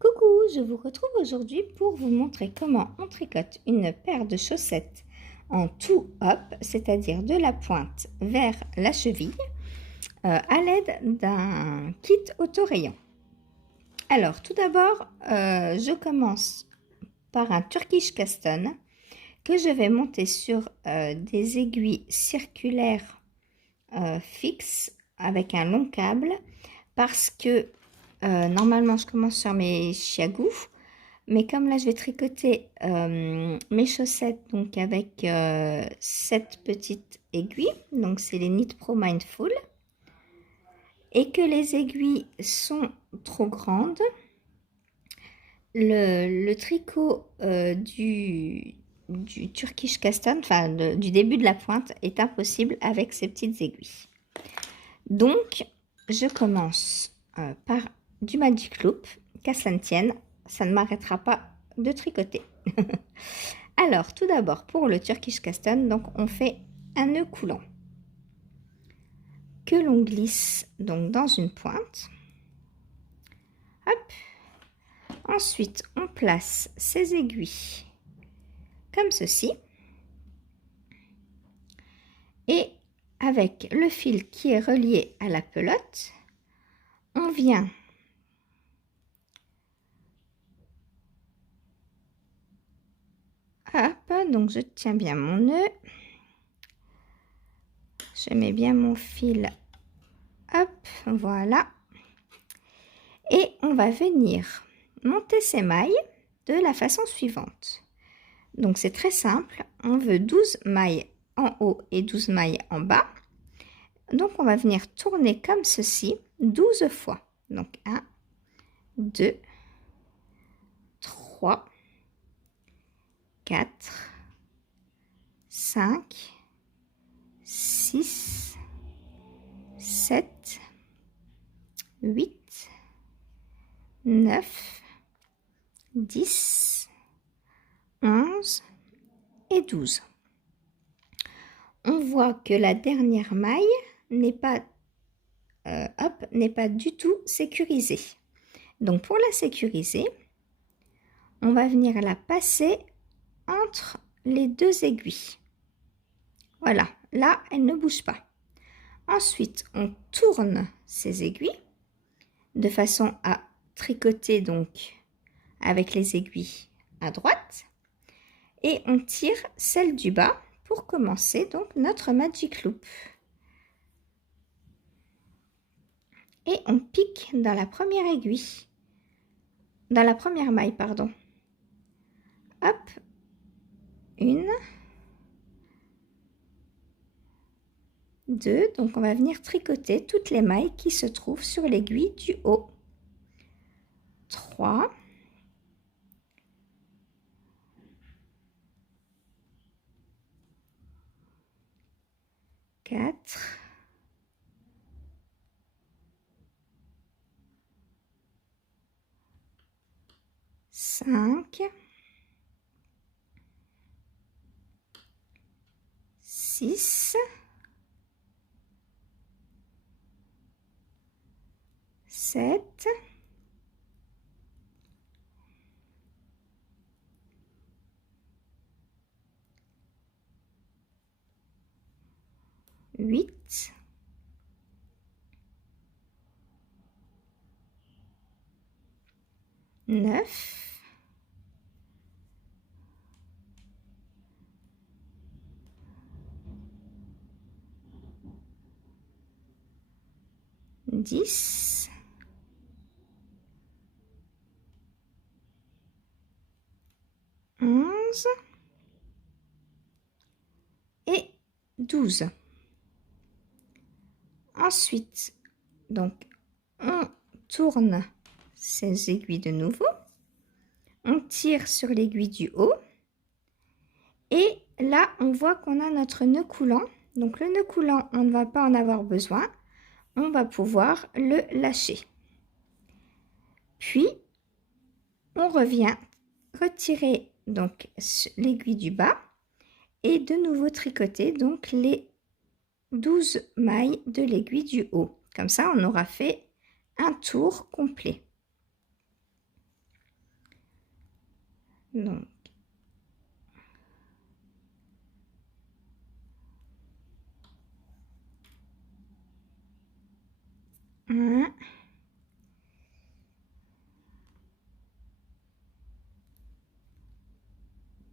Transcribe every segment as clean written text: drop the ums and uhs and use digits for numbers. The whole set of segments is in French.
Coucou, je vous retrouve aujourd'hui pour vous montrer comment on tricote une paire de chaussettes en two-up, c'est-à-dire de la pointe vers la cheville, à l'aide d'un kit auto-rayon. Alors, tout d'abord, je commence par un Turkish Caston que je vais monter sur des aiguilles circulaires fixes avec un long câble parce que normalement je commence sur mes chiagoux, mais comme là je vais tricoter mes chaussettes donc avec 7 petites aiguilles, donc c'est les Knit Pro Mindful, et que les aiguilles sont trop grandes, le tricot du Turkish Caston, enfin du début de la pointe, est impossible avec ces petites aiguilles. Donc je commence par du Magic Loop, qu'à cela ne tienne, ça ne m'arrêtera pas de tricoter. Alors, tout d'abord, pour le Turkish Caston, donc on fait un nœud coulant que l'on glisse donc dans une pointe. Hop. Ensuite, on place ces aiguilles comme ceci. Et avec le fil qui est relié à la pelote, on vient donc je tiens bien mon nœud, je mets bien mon fil, hop, voilà, et on va venir monter ces mailles de la façon suivante. Donc c'est très simple, on veut 12 mailles en haut et 12 mailles en bas, donc on va venir tourner comme ceci 12 fois. Donc 1, 2, 3, 4, 5, 6, 7, 8, 9, 10, 11 et 12. On voit que la dernière maille n'est pas, n'est pas du tout sécurisée. Donc pour la sécuriser, on va venir la passer entre les deux aiguilles. Voilà, là, elle ne bouge pas. Ensuite, on tourne ces aiguilles de façon à tricoter donc avec les aiguilles à droite et on tire celle du bas pour commencer donc notre Magic Loop. Et on pique dans la première aiguille, dans la première maille, pardon. Hop, 1, 2, donc on va venir tricoter toutes les mailles qui se trouvent sur l'aiguille du haut. 3, 4, 5, 6, 7, 8, 9, 10, 11 et 12. Ensuite, donc, on tourne ces aiguilles de nouveau. On tire sur l'aiguille du haut. Et là, on voit qu'on a notre nœud coulant. Donc, le nœud coulant, on ne va pas en avoir besoin. On va pouvoir le lâcher. Puis, on revient retirer donc l'aiguille du bas et de nouveau tricoter donc les 12 mailles de l'aiguille du haut. Comme ça, on aura fait un tour complet. Donc, un,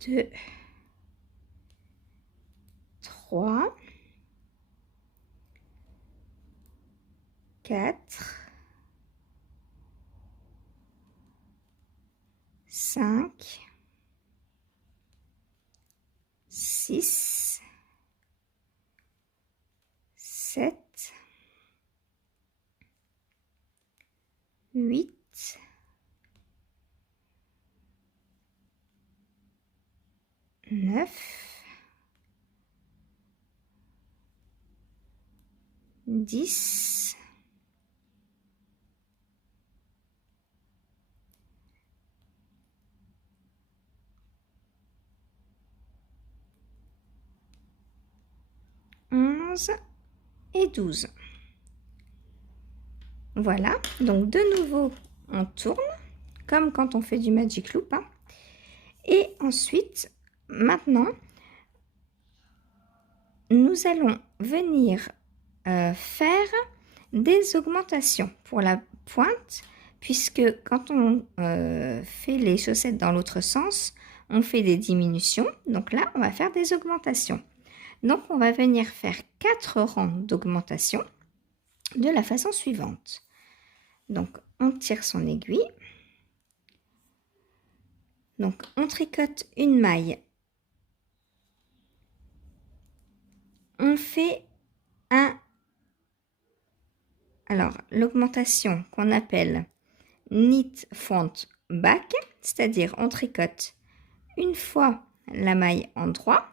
deux, trois, quatre, cinq, six, sept, huit, 9, 10, 11 et 12. Voilà, donc de nouveau, on tourne, comme quand on fait du Magic Loop. Hein. Et ensuite, maintenant, nous allons venir faire des augmentations pour la pointe, puisque quand on fait les chaussettes dans l'autre sens, on fait des diminutions. Donc là, on va faire des augmentations. Donc, on va venir faire 4 rangs d'augmentation de la façon suivante. Donc, on tire son aiguille. Donc, on tricote une maille. On fait alors, l'augmentation qu'on appelle knit front back, c'est-à-dire on tricote une fois la maille en droit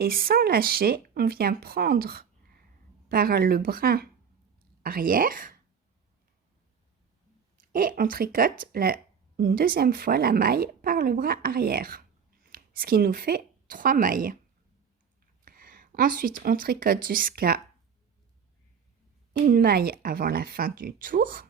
et sans lâcher, on vient prendre par le brin arrière et on tricote une deuxième fois la maille par le brin arrière, ce qui nous fait 3 mailles. Ensuite, on tricote jusqu'à une maille avant la fin du tour.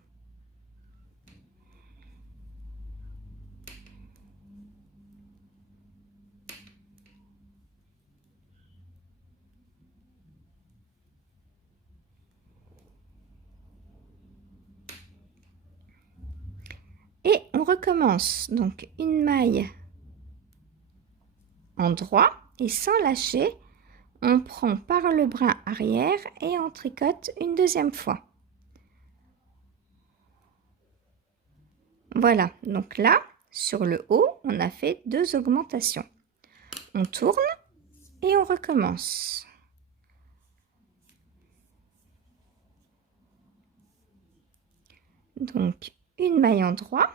Et on recommence donc une maille en droit et sans lâcher, on prend par le brin arrière et on tricote une deuxième fois. Voilà, donc là, sur le haut, on a fait 2 augmentations. On tourne et on recommence. Donc, une maille en droit.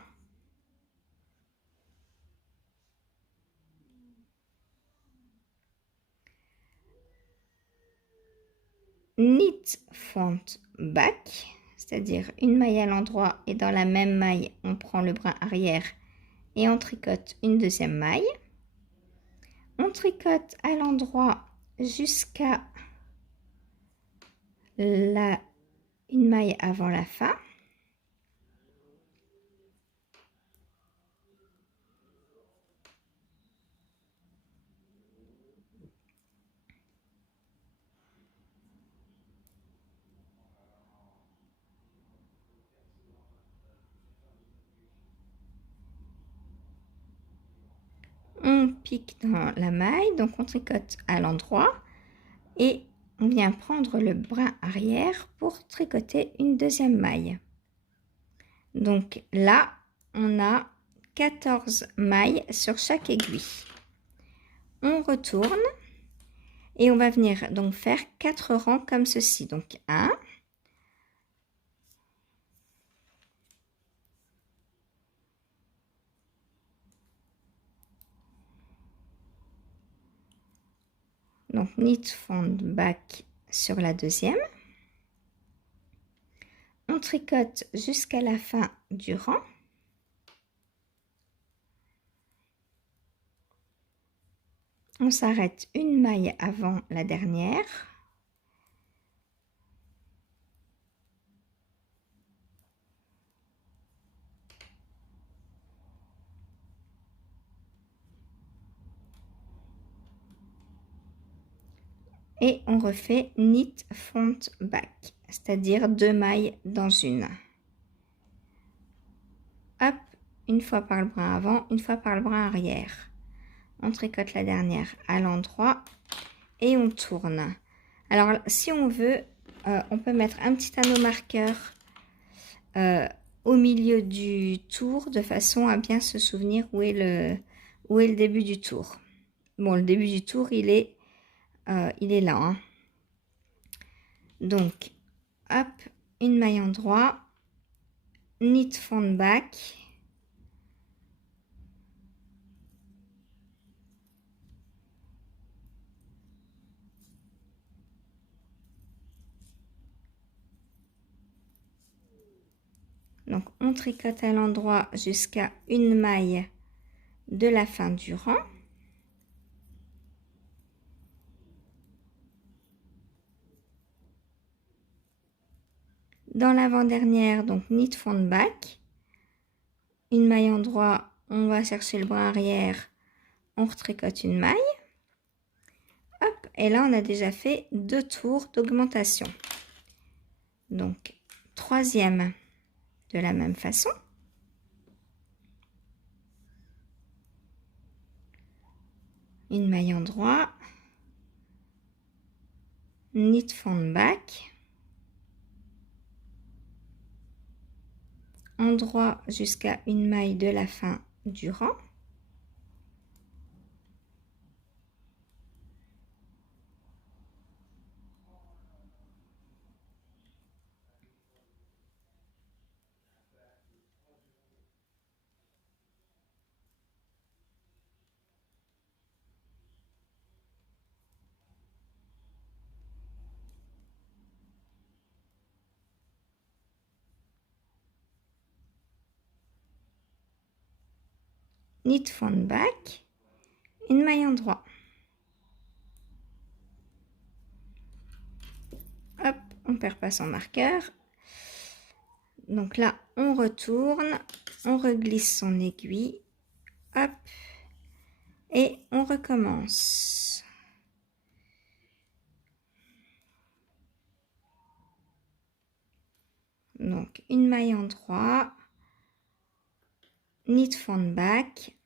Knit front back, c'est-à-dire une maille à l'endroit et dans la même maille, on prend le brin arrière et on tricote une deuxième maille. On tricote à l'endroit jusqu'à une maille avant la fin. On pique dans la maille, donc on tricote à l'endroit et on vient prendre le brin arrière pour tricoter une deuxième maille. Donc là, on a 14 mailles sur chaque aiguille. On retourne et on va venir donc faire 4 rangs comme ceci. Donc 1, donc knit front back sur la deuxième. On tricote jusqu'à la fin du rang. On s'arrête une maille avant la dernière. Et on refait knit front back, c'est-à-dire 2 mailles dans une. Hop, une fois par le brin avant, une fois par le brin arrière. On tricote la dernière à l'endroit et on tourne. Alors si on veut, on peut mettre un petit anneau marqueur au milieu du tour de façon à bien se souvenir où est le début du tour. Bon, le début du tour, il est là. Hein. Donc, hop, une maille endroit, knit front back. Donc, on tricote à l'endroit jusqu'à une maille de la fin du rang. Dans l'avant-dernière, donc knit front back, une maille endroit, on va chercher le brin arrière, on retricote une maille. Hop, et là on a déjà fait 2 tours d'augmentation. Donc, troisième de la même façon. Une maille endroit, knit front back. Endroit jusqu'à une maille de la fin du rang. Knit front back, une maille endroit. Hop, on perd pas son marqueur. Donc là, on retourne, on reglisse son aiguille, hop, et on recommence. Donc, une maille endroit, knit front back,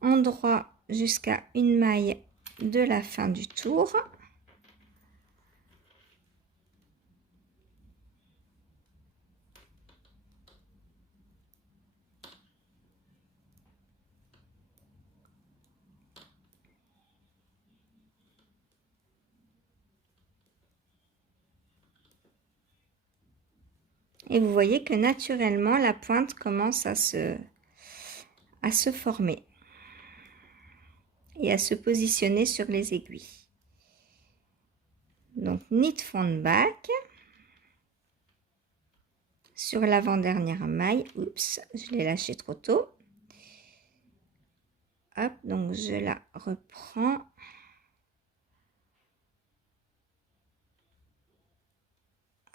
endroit jusqu'à une maille de la fin du tour. Et vous voyez que naturellement, la pointe commence à se former et à se positionner sur les aiguilles. Donc, knit front back sur l'avant-dernière maille. Oups, je l'ai lâché trop tôt. Hop, donc je la reprends.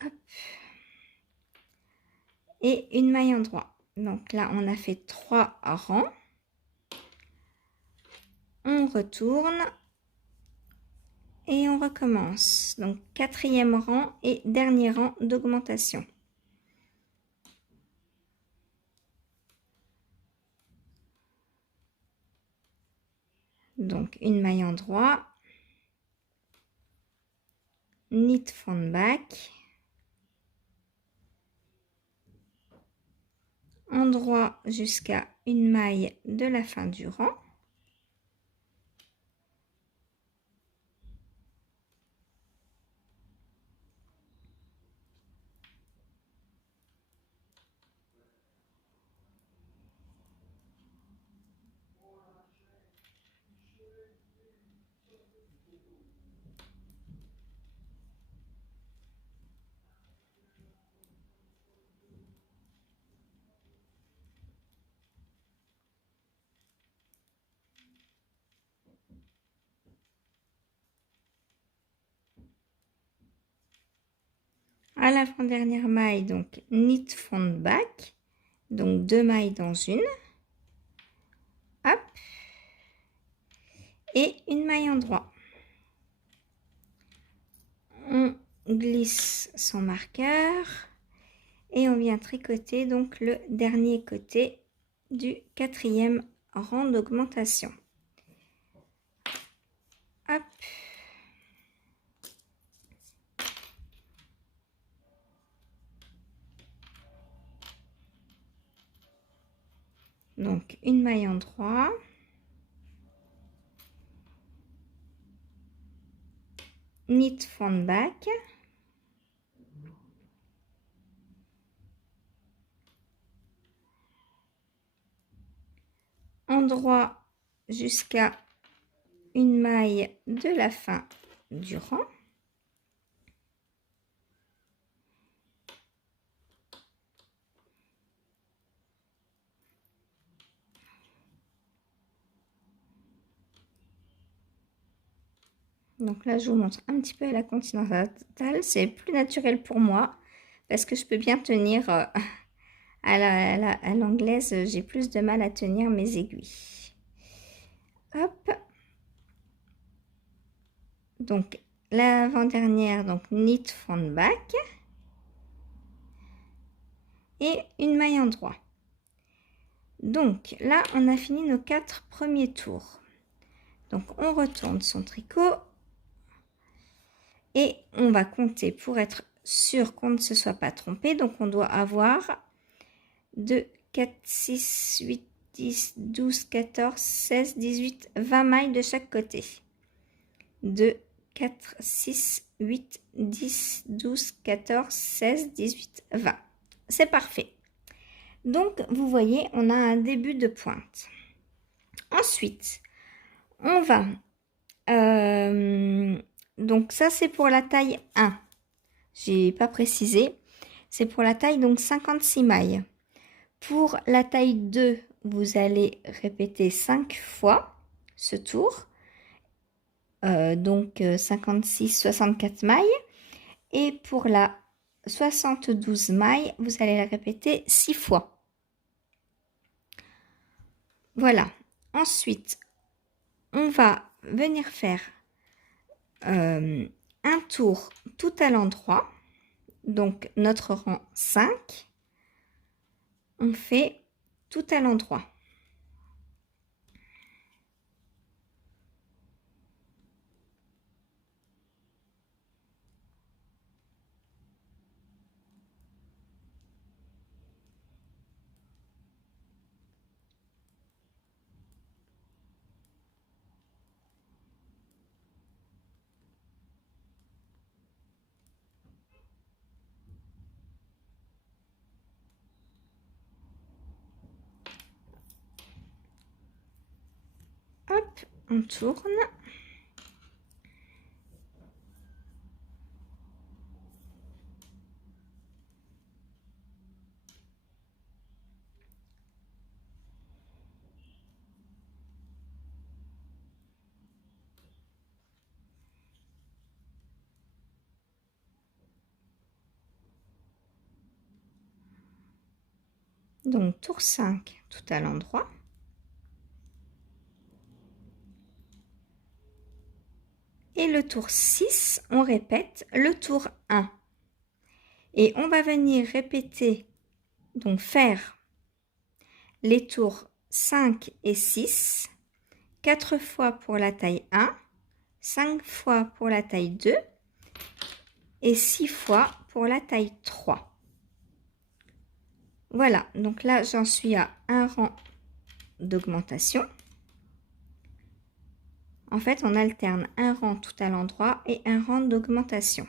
Hop. Et une maille endroit. Donc là, on a fait 3 rangs. On retourne et on recommence. Donc, 4e rang et dernier rang d'augmentation. Donc, une maille endroit, knit front back, endroit jusqu'à une maille de la fin du rang. À l'avant-dernière maille, donc knit front back, donc 2 mailles dans une. Hop. et une maille endroit. On glisse son marqueur et on vient tricoter donc le dernier côté du 4e rang d'augmentation. Hop. Donc une maille endroit. Knit front back. Endroit jusqu'à une maille de la fin du rang. Donc là, je vous montre un petit peu à la continentale. C'est plus naturel pour moi parce que je peux bien tenir à l'anglaise. J'ai plus de mal à tenir mes aiguilles. Hop. Donc l'avant-dernière, donc knit front back. Et une maille endroit. Donc là, on a fini nos 4 premiers tours. Donc on retourne son tricot. Et on va compter pour être sûr qu'on ne se soit pas trompé. Donc on doit avoir 2, 4, 6, 8, 10, 12, 14, 16, 18, 20 mailles de chaque côté. 2, 4, 6, 8, 10, 12, 14, 16, 18, 20. C'est parfait. Donc vous voyez, on a un début de pointe. Ensuite, on va... donc ça c'est pour la taille 1. J'ai pas précisé. C'est pour la taille donc 56 mailles. Pour la taille 2, vous allez répéter 5 fois ce tour. Donc 56, 64 mailles. Et pour la 72 mailles, vous allez la répéter 6 fois. Voilà. Ensuite, on va venir faire un tour tout à l'endroit. Donc notre rang 5. On fait tout à l'endroit. Hop, on tourne. Donc tour 5 tout à l'endroit. Et le tour 6, on répète le tour 1. Et on va venir répéter, donc faire les tours 5 et 6, 4 fois pour la taille 1, 5 fois pour la taille 2 et 6 fois pour la taille 3. Voilà, donc là j'en suis à un rang d'augmentation. En fait, on alterne un rang tout à l'endroit et un rang d'augmentation.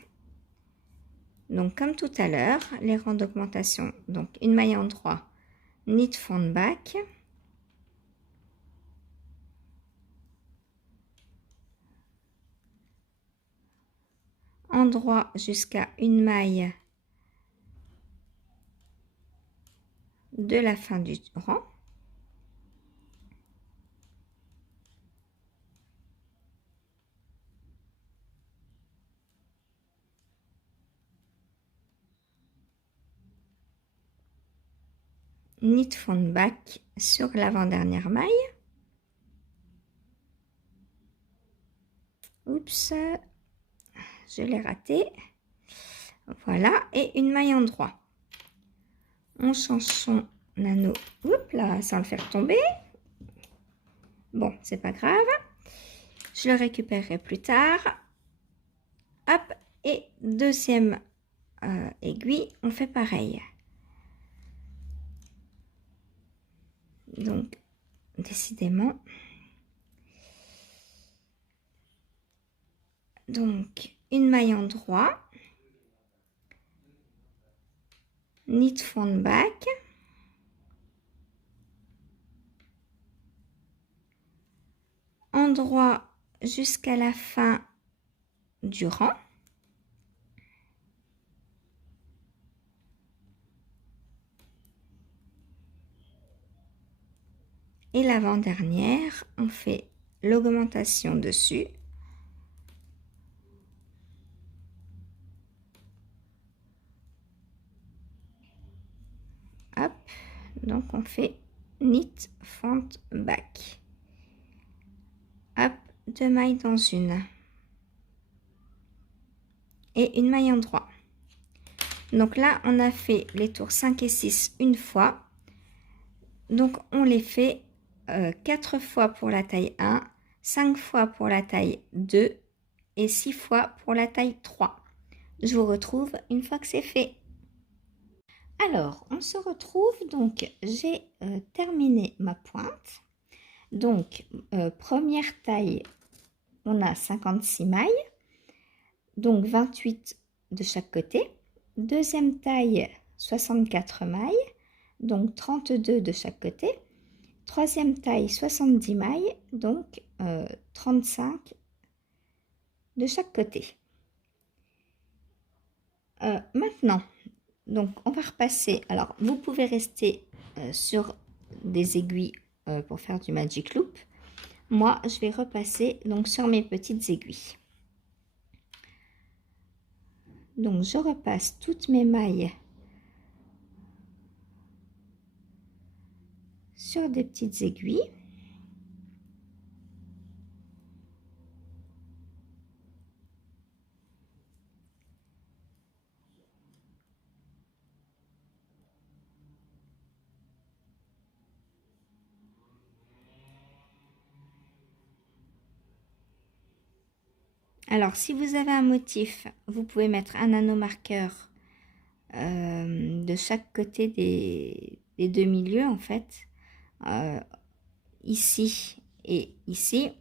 Donc comme tout à l'heure, les rangs d'augmentation, donc une maille endroit, knit front back, endroit jusqu'à une maille de la fin du rang. Knit front back sur l'avant-dernière maille. Oups, je l'ai raté. Voilà, et une maille endroit. On change son anneau, oups là, sans le faire tomber. Bon, c'est pas grave. Je le récupérerai plus tard. Hop, et deuxième aiguille, on fait pareil. Donc, décidément. Donc, une maille endroit. Knit front back. Endroit jusqu'à la fin du rang. Et l'avant-dernière, on fait l'augmentation dessus. Hop, donc on fait knit front back. Hop, 2 mailles dans une. Et une maille endroit. Donc là, on a fait les tours 5 et 6 une fois. Donc on les fait 4 fois pour la taille 1, 5 fois pour la taille 2 et 6 fois pour la taille 3. Je vous retrouve une fois que c'est fait. Alors, on se retrouve, donc j'ai terminé ma pointe. Donc, première taille, on a 56 mailles, donc 28 de chaque côté. Deuxième taille, 64 mailles, donc 32 de chaque côté. Troisième taille, 70 mailles, donc 35 de chaque côté. Maintenant, donc on va repasser. Alors, vous pouvez rester sur des aiguilles pour faire du magic loop. Moi, je vais repasser donc sur mes petites aiguilles. Donc, je repasse toutes mes mailles sur des petites aiguilles. Alors, si vous avez un motif, vous pouvez mettre un anneau marqueur de chaque côté des deux milieux, en fait. Ici et ici.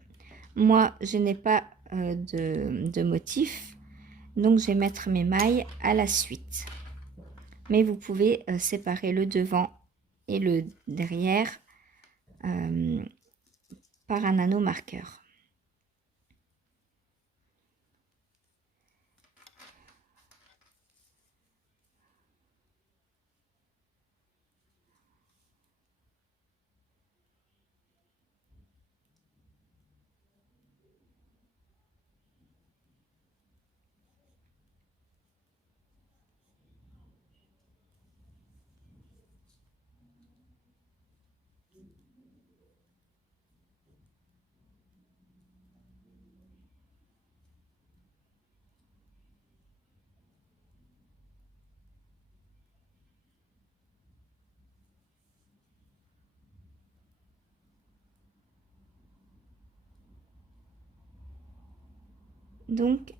Moi, je n'ai pas de motif, donc je vais mettre mes mailles à la suite. Mais vous pouvez séparer le devant et le derrière par un anneau marqueur. Donc,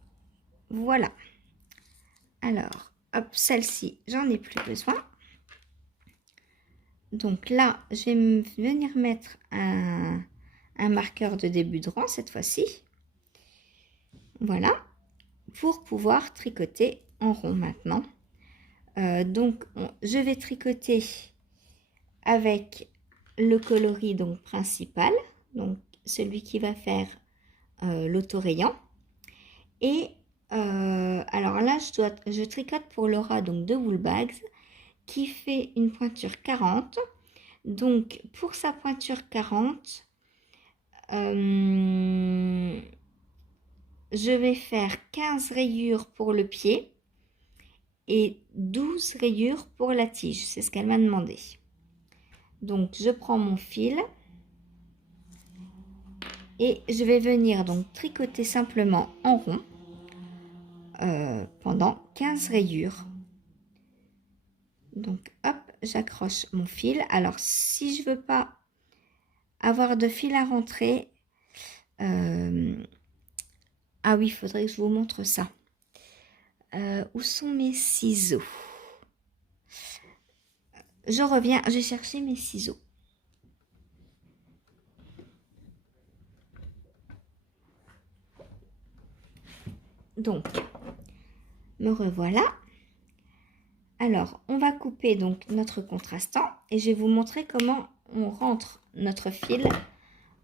voilà. Alors, hop, celle-ci, j'en ai plus besoin. Donc là, je vais venir mettre un marqueur de début de rang cette fois-ci. Voilà, pour pouvoir tricoter en rond maintenant. Donc, je vais tricoter avec le coloris donc principal, donc celui qui va faire l'autorayon. Et alors là, je tricote pour Laura donc de Wool Bags qui fait une pointure 40. Donc pour sa pointure 40, je vais faire 15 rayures pour le pied et 12 rayures pour la tige. C'est ce qu'elle m'a demandé. Donc je prends mon fil. Et je vais venir donc tricoter simplement en rond pendant 15 rayures. Donc hop, j'accroche mon fil. Alors si je veux pas avoir de fil à rentrer, ah oui, il faudrait que je vous montre ça. Où sont mes ciseaux? Je reviens, je vais chercher mes ciseaux. Donc, me revoilà. Alors, on va couper donc notre contrastant et je vais vous montrer comment on rentre notre fil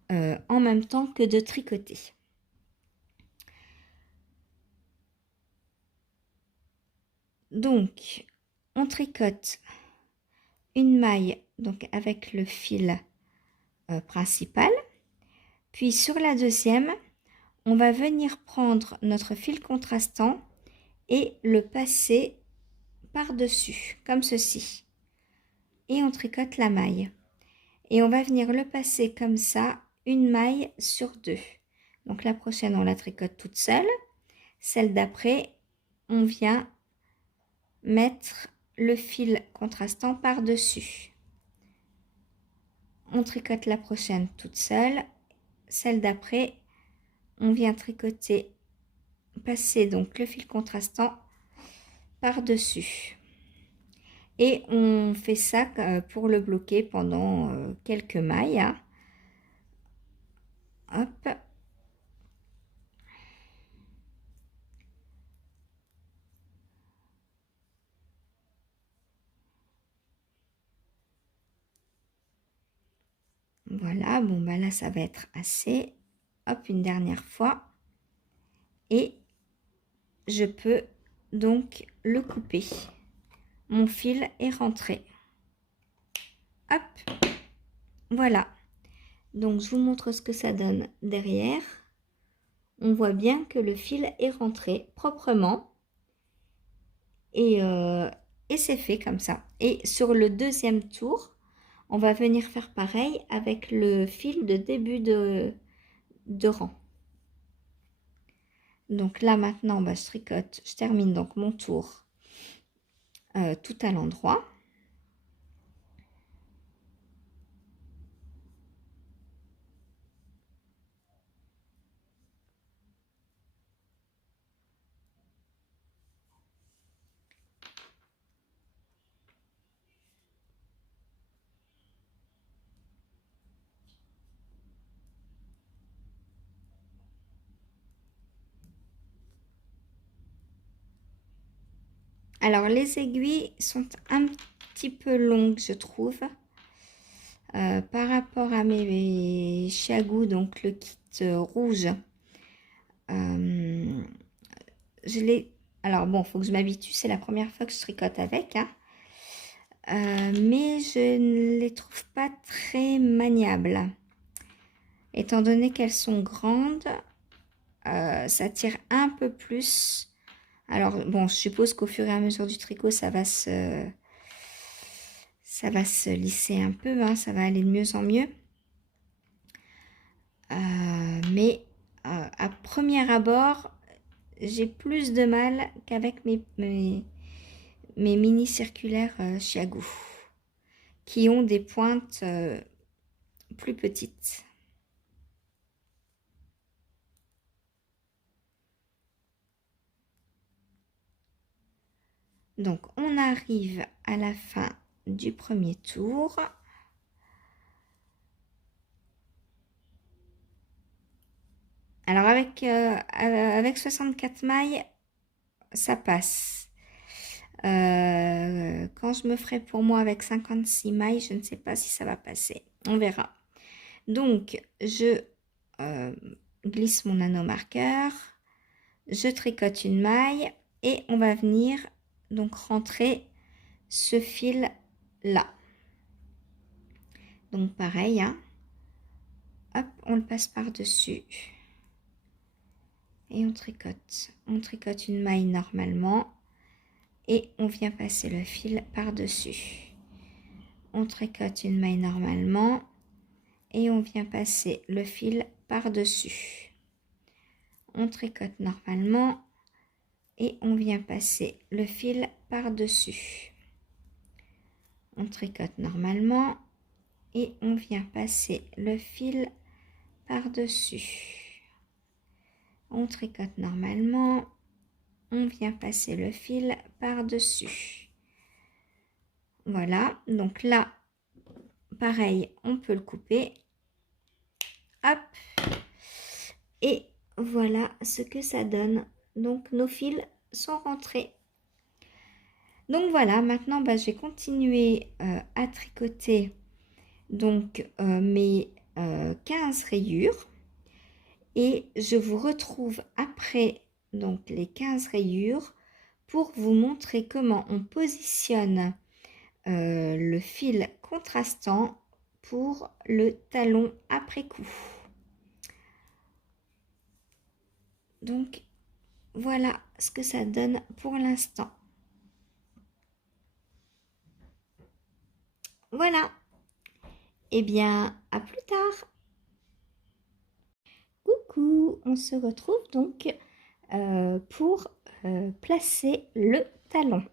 en même temps que de tricoter. Donc, on tricote une maille donc avec le fil principal. Puis sur la deuxième, on va venir prendre notre fil contrastant et le passer par-dessus, comme ceci. Et on tricote la maille. Et on va venir le passer comme ça, une maille sur deux. Donc la prochaine, on la tricote toute seule. Celle d'après, on vient mettre le fil contrastant par-dessus. On tricote la prochaine toute seule. Celle d'après, on vient tricoter, passer donc le fil contrastant par-dessus. Et on fait ça pour le bloquer pendant quelques mailles. Hein. Hop. Voilà, bon bah là ça va être assez. Hop, une dernière fois. Et je peux donc le couper. Mon fil est rentré. Hop, voilà. Donc je vous montre ce que ça donne derrière. On voit bien que le fil est rentré proprement. Et c'est fait comme ça. Et sur le deuxième tour, on va venir faire pareil avec le fil de début de rang. Donc là maintenant, bah, je tricote, je termine donc mon tour tout à l'endroit. Alors les aiguilles sont un petit peu longues, je trouve, par rapport à mes Chiago, donc le kit rouge. Je l'ai. Alors bon, il faut que je m'habitue, c'est la première fois que je tricote avec, hein. Mais je ne les trouve pas très maniables. Étant donné qu'elles sont grandes, ça tire un peu plus. Alors bon, je suppose qu'au fur et à mesure du tricot, ça va se lisser un peu, hein, ça va aller de mieux en mieux. Mais à premier abord, j'ai plus de mal qu'avec mes mini circulaires Chiago, qui ont des pointes plus petites. Donc on arrive à la fin du premier tour. Alors avec 64 mailles, ça passe. Quand je me ferai pour moi avec 56 mailles, je ne sais pas si ça va passer. On verra. Donc, je glisse mon anneau marqueur. Je tricote une maille et on va venir donc rentrer ce fil là. Donc pareil, hein. Hop, on le passe par-dessus. Et on tricote. On tricote une maille normalement. Et on vient passer le fil par-dessus. On tricote une maille normalement. Et on vient passer le fil par-dessus. On tricote normalement et on vient passer le fil par-dessus. On tricote normalement et on vient passer le fil par-dessus. On tricote normalement, on vient passer le fil par-dessus. Voilà, donc là, pareil, on peut le couper. Hop. Et voilà ce que ça donne. Donc, nos fils sont rentrés. Donc, voilà, maintenant, je vais continuer à tricoter donc, mes 15 rayures. Et je vous retrouve après donc, les 15 rayures pour vous montrer comment on positionne le fil contrastant pour le talon après coup. Donc, voilà ce que ça donne pour l'instant. Voilà. Eh bien, à plus tard. Coucou, on se retrouve donc pour placer le talon.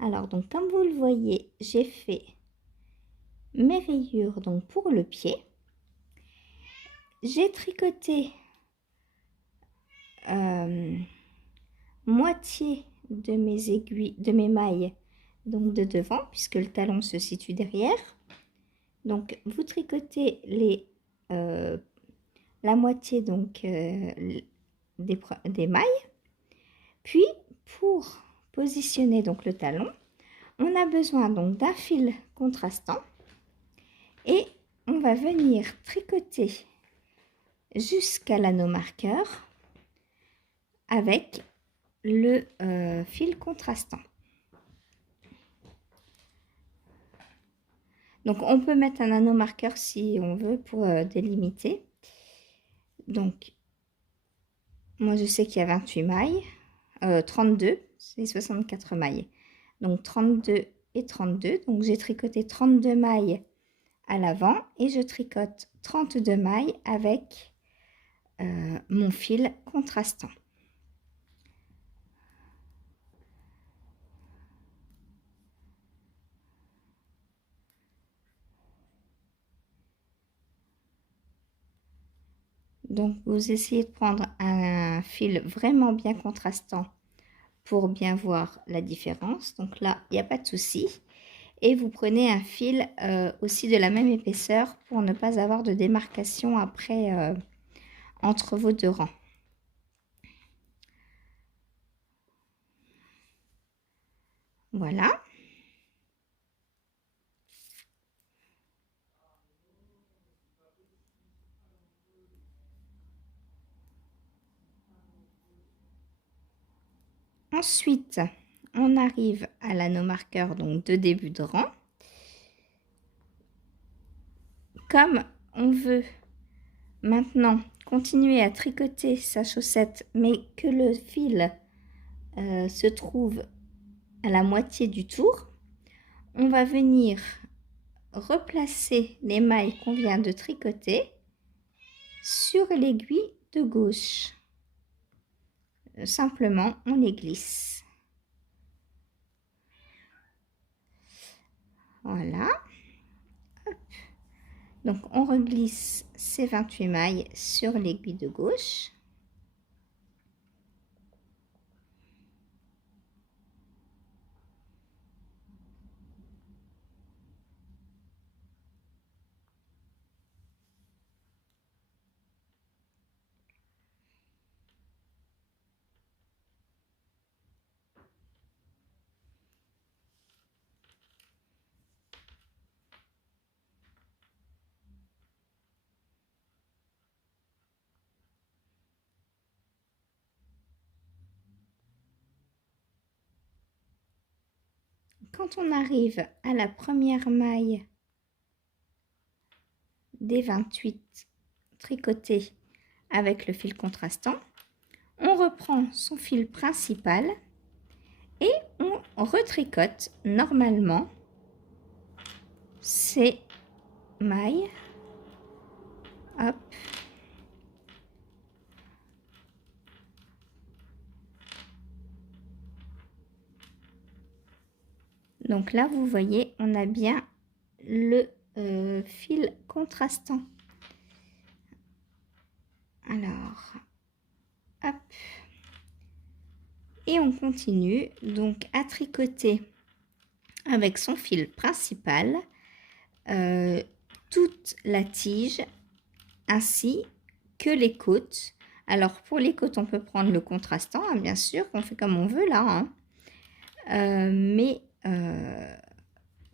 Alors, donc, comme vous le voyez, j'ai fait mes rayures donc, pour le pied. J'ai tricoté moitié de mes aiguilles, de mes mailles donc de devant, puisque le talon se situe derrière. Donc, vous tricotez la moitié donc des mailles. Puis, pour positionner donc le talon, on a besoin donc d'un fil contrastant et on va venir tricoter jusqu'à l'anneau marqueur avec le fil contrastant. Donc, on peut mettre un anneau marqueur si on veut pour délimiter. Donc, moi, je sais qu'il y a 28 mailles. 32, c'est 64 mailles. Donc, 32 et 32. Donc, j'ai tricoté 32 mailles à l'avant et je tricote 32 mailles avec mon fil contrastant. Donc, vous essayez de prendre un fil vraiment bien contrastant pour bien voir la différence. Donc là, il n'y a pas de souci. Et vous prenez un fil aussi de la même épaisseur pour ne pas avoir de démarcation après entre vos deux rangs. Voilà. Ensuite, on arrive à l'anneau marqueur donc de début de rang. Comme on veut maintenant continuer à tricoter sa chaussette, mais que le fil se trouve à la moitié du tour, on va venir replacer les mailles qu'on vient de tricoter sur l'aiguille de gauche. Simplement, on les glisse. Voilà. Hop. Donc, on reglisse ces 28 mailles sur l'aiguille de gauche. Quand on arrive à la première maille des 28 tricotés avec le fil contrastant, on reprend son fil principal et on retricote normalement ces mailles. Hop. Donc là, vous voyez, on a bien le fil contrastant. Alors, hop. Et on continue donc à tricoter avec son fil principal toute la tige ainsi que les côtes. Alors pour les côtes, on peut prendre le contrastant, hein, bien sûr, on fait comme on veut là. Hein. Mais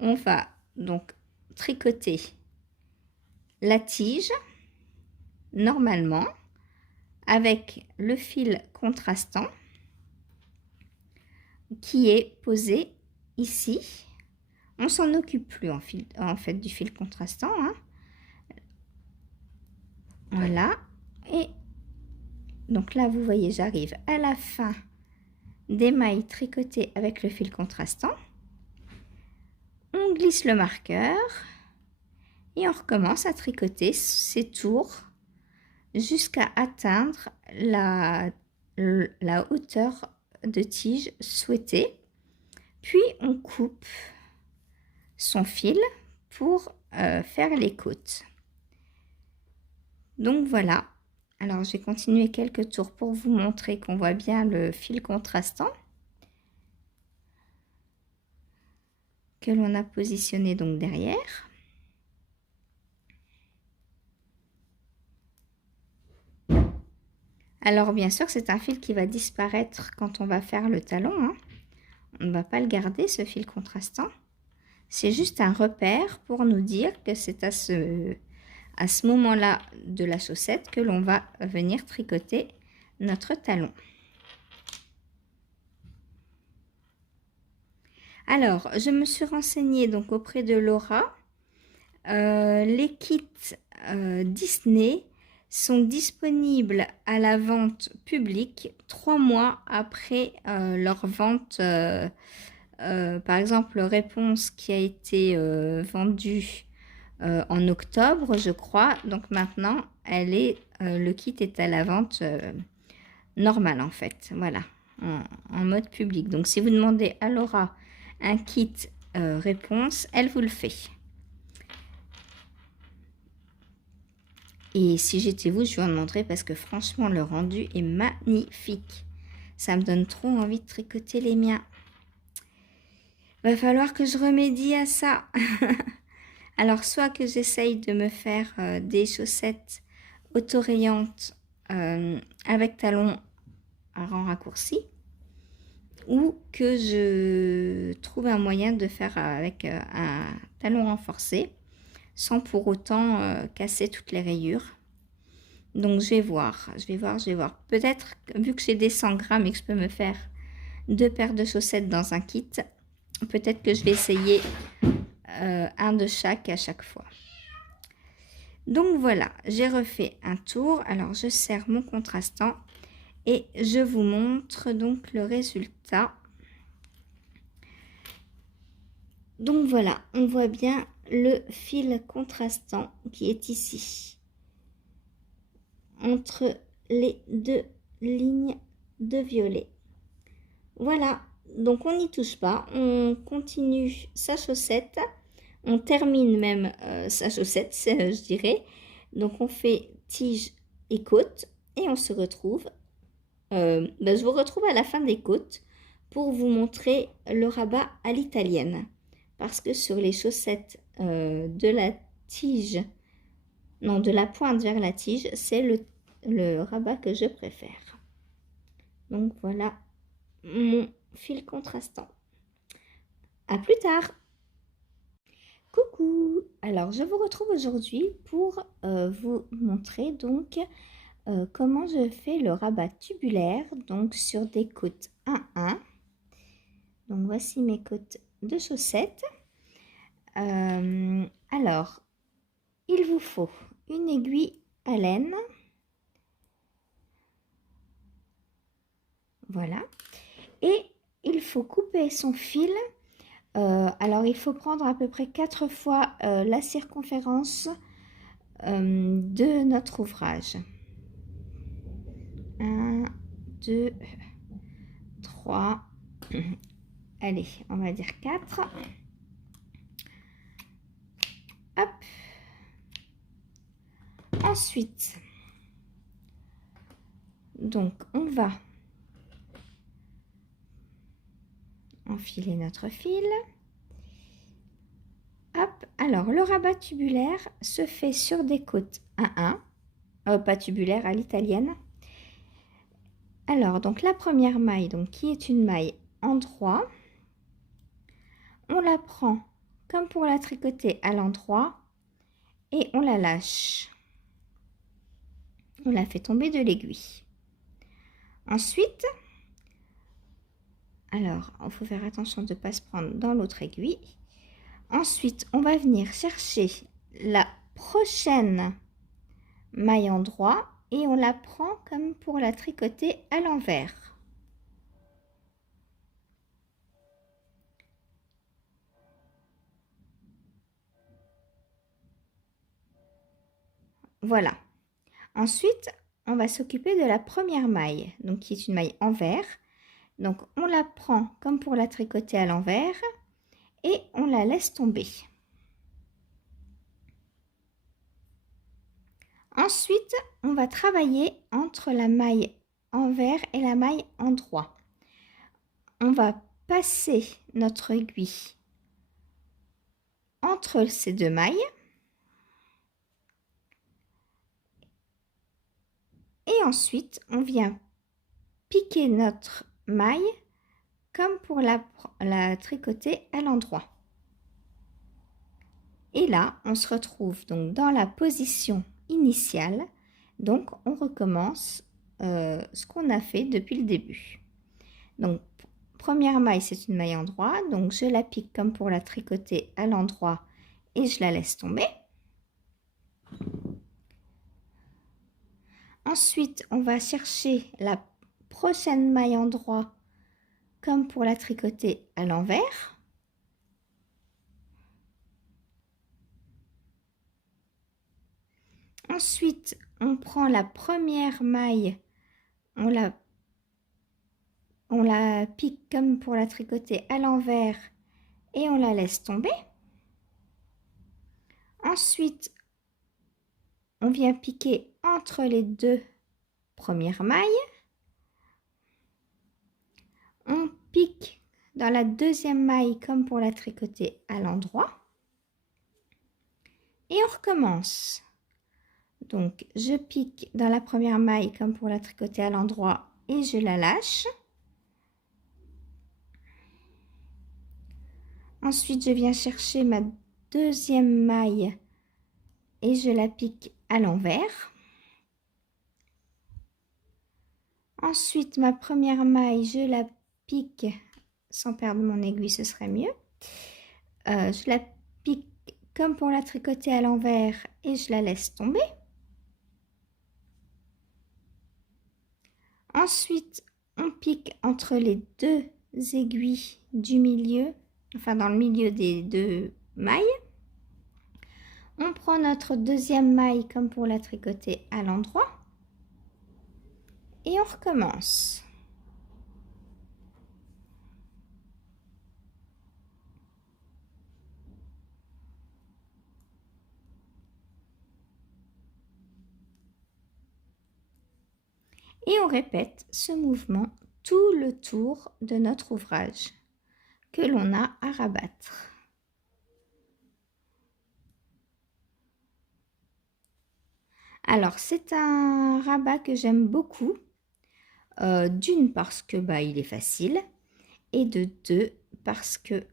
on va donc tricoter la tige normalement avec le fil contrastant qui est posé ici. On s'en occupe plus en fait du fil contrastant. Hein. Voilà. Et donc là, vous voyez, j'arrive à la fin des mailles tricotées avec le fil contrastant. On glisse le marqueur et on recommence à tricoter ces tours jusqu'à atteindre la hauteur de tige souhaitée. Puis on coupe son fil pour faire les côtes. Donc voilà. Alors j'ai continué quelques tours pour vous montrer qu'on voit bien le fil contrastant que l'on a positionné donc derrière. Alors bien sûr, c'est un fil qui va disparaître quand on va faire le talon. Hein. On ne va pas le garder, ce fil contrastant. C'est juste un repère pour nous dire que c'est à ce moment-là de la chaussette que l'on va venir tricoter notre talon. Alors, je me suis renseignée donc auprès de Laura. Les kits Disney sont disponibles à la vente publique 3 mois après leur vente. Par exemple, Réponse qui a été vendue en octobre, je crois. Donc maintenant, le kit est à la vente normale en fait. Voilà, en mode public. Donc si vous demandez à Laura un kit Réponse, elle vous le fait. Et si j'étais vous, je vous en montrerais parce que franchement, le rendu est magnifique. Ça me donne trop envie de tricoter les miens. Va falloir que je remédie à ça. Alors, soit que j'essaye de me faire des chaussettes autorayantes avec talons à rang raccourci, ou que je trouve un moyen de faire avec un talon renforcé, sans pour autant casser toutes les rayures. Donc, je vais voir. Peut-être, vu que j'ai des 100 grammes et que je peux me faire 2 paires de chaussettes dans un kit, peut-être que je vais essayer un de chaque à chaque fois. Donc voilà, j'ai refait un tour. Alors je serre mon contrastant et je vous montre donc le résultat. Donc voilà, on voit bien le fil contrastant qui est ici, entre les 2 lignes de violet. Voilà, donc on n'y touche pas, on continue sa chaussette. On termine même sa chaussette, je dirais. Donc, on fait tige et côte et on se retrouve. Je vous retrouve à la fin des côtes pour vous montrer le rabat à l'italienne. Parce que sur les chaussettes de la tige, non, de la pointe vers la tige, c'est le rabat que je préfère. Donc, voilà mon fil contrastant. À plus tard! Coucou! Alors, je vous retrouve aujourd'hui pour vous montrer donc comment je fais le rabat tubulaire donc sur des côtes 1-1. Donc, voici mes côtes de chaussettes. Alors, il vous faut une aiguille à laine. Voilà. Et il faut couper son fil. Alors, il faut prendre à peu près 4 fois la circonférence de notre ouvrage. 1, 2, 3, allez, on va dire 4. Hop. Ensuite, donc on va enfiler notre fil. Hop, alors le rabat tubulaire se fait sur des côtes à 1, pas tubulaire, à l'italienne. Alors, donc la première maille, donc, qui est une maille endroit, on la prend comme pour la tricoter à l'endroit et on la lâche. On la fait tomber de l'aiguille. Ensuite, alors, il faut faire attention de ne pas se prendre dans l'autre aiguille. Ensuite, on va venir chercher la prochaine maille endroit et on la prend comme pour la tricoter à l'envers. Voilà. Ensuite, on va s'occuper de la première maille, donc qui est une maille envers. Donc, on la prend comme pour la tricoter à l'envers et on la laisse tomber. Ensuite, on va travailler entre la maille envers et la maille endroit. On va passer notre aiguille entre ces deux mailles. Et ensuite, on vient piquer notre maille comme pour la tricoter à l'endroit. Et là, on se retrouve donc dans la position initiale. Donc, on recommence ce qu'on a fait depuis le début. Donc, première maille, c'est une maille endroit. Donc, je la pique comme pour la tricoter à l'endroit et je la laisse tomber. Ensuite, on va chercher la prochaine maille endroit comme pour la tricoter à l'envers. Ensuite, on prend la première maille, on la pique comme pour la tricoter à l'envers et on la laisse tomber. Ensuite, on vient piquer entre les deux premières mailles. On pique dans la deuxième maille comme pour la tricoter à l'endroit. Et on recommence. Donc, je pique dans la première maille comme pour la tricoter à l'endroit et je la lâche. Ensuite, je viens chercher ma deuxième maille et je la pique à l'envers. Ensuite, ma première maille, je la pique sans perdre mon aiguille, ce serait mieux. Je la pique comme pour la tricoter à l'envers et je la laisse tomber. Ensuite, on pique entre les deux aiguilles du milieu, enfin dans le milieu des deux mailles. On prend notre deuxième maille comme pour la tricoter à l'endroit et on recommence. Et on répète ce mouvement tout le tour de notre ouvrage que l'on a à rabattre. Alors, c'est un rabat que j'aime beaucoup. D'une, parce que il est facile. Et de deux, parce que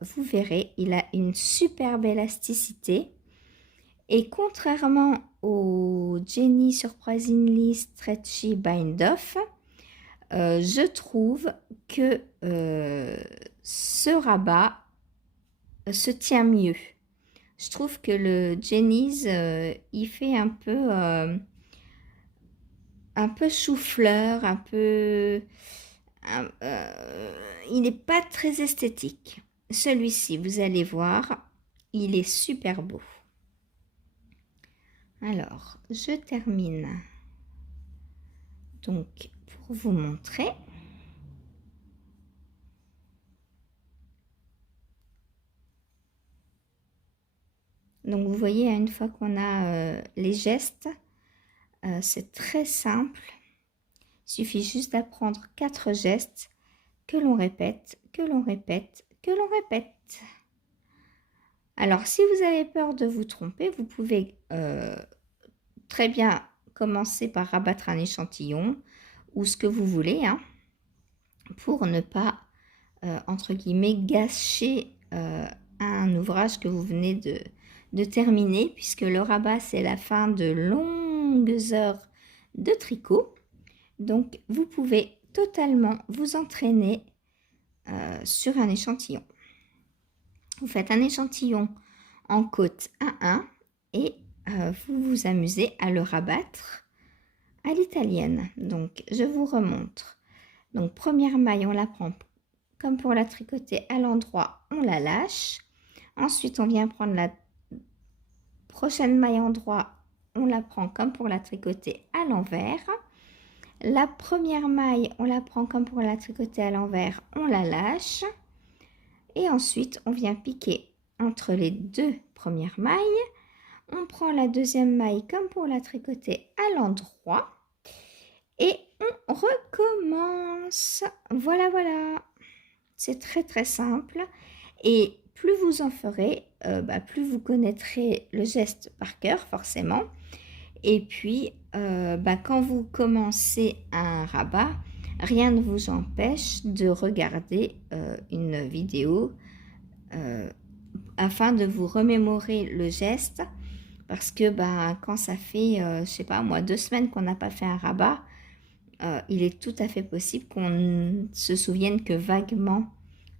vous verrez, il a une superbe élasticité. Et contrairement au Jenny Surprisingly Stretchy Bind Off, je trouve que ce rabat se tient mieux. Je trouve que le Jenny's, il fait un peu chou-fleur, il n'est pas très esthétique. Celui-ci, vous allez voir, il est super beau. Alors, je termine donc pour vous montrer. Donc vous voyez, une fois qu'on a les gestes, c'est très simple. Il suffit juste d'apprendre 4 gestes que l'on répète, que l'on répète, que l'on répète. Alors, si vous avez peur de vous tromper, vous pouvez très bien commencer par rabattre un échantillon ou ce que vous voulez, hein, pour ne pas, entre guillemets, gâcher un ouvrage que vous venez de terminer, puisque le rabat, c'est la fin de longues heures de tricot. Donc, vous pouvez totalement vous entraîner sur un échantillon. Vous faites un échantillon en côte 1-1 et vous vous amusez à le rabattre à l'italienne. Donc, je vous remontre. Donc, première maille, on la prend comme pour la tricoter à l'endroit, on la lâche. Ensuite, on vient prendre la prochaine maille endroit, on la prend comme pour la tricoter à l'envers. La première maille, on la prend comme pour la tricoter à l'envers, on la lâche. Et ensuite, on vient piquer entre les 2 premières mailles. On prend la deuxième maille comme pour la tricoter à l'endroit. Et on recommence. Voilà, voilà. C'est très, très simple. Et plus vous en ferez, plus vous connaîtrez le geste par cœur, forcément. Et puis, quand vous commencez un rabat, rien ne vous empêche de regarder une vidéo afin de vous remémorer le geste. Parce que quand ça fait, je sais pas moi, 2 semaines qu'on n'a pas fait un rabat, il est tout à fait possible qu'on ne se souvienne que vaguement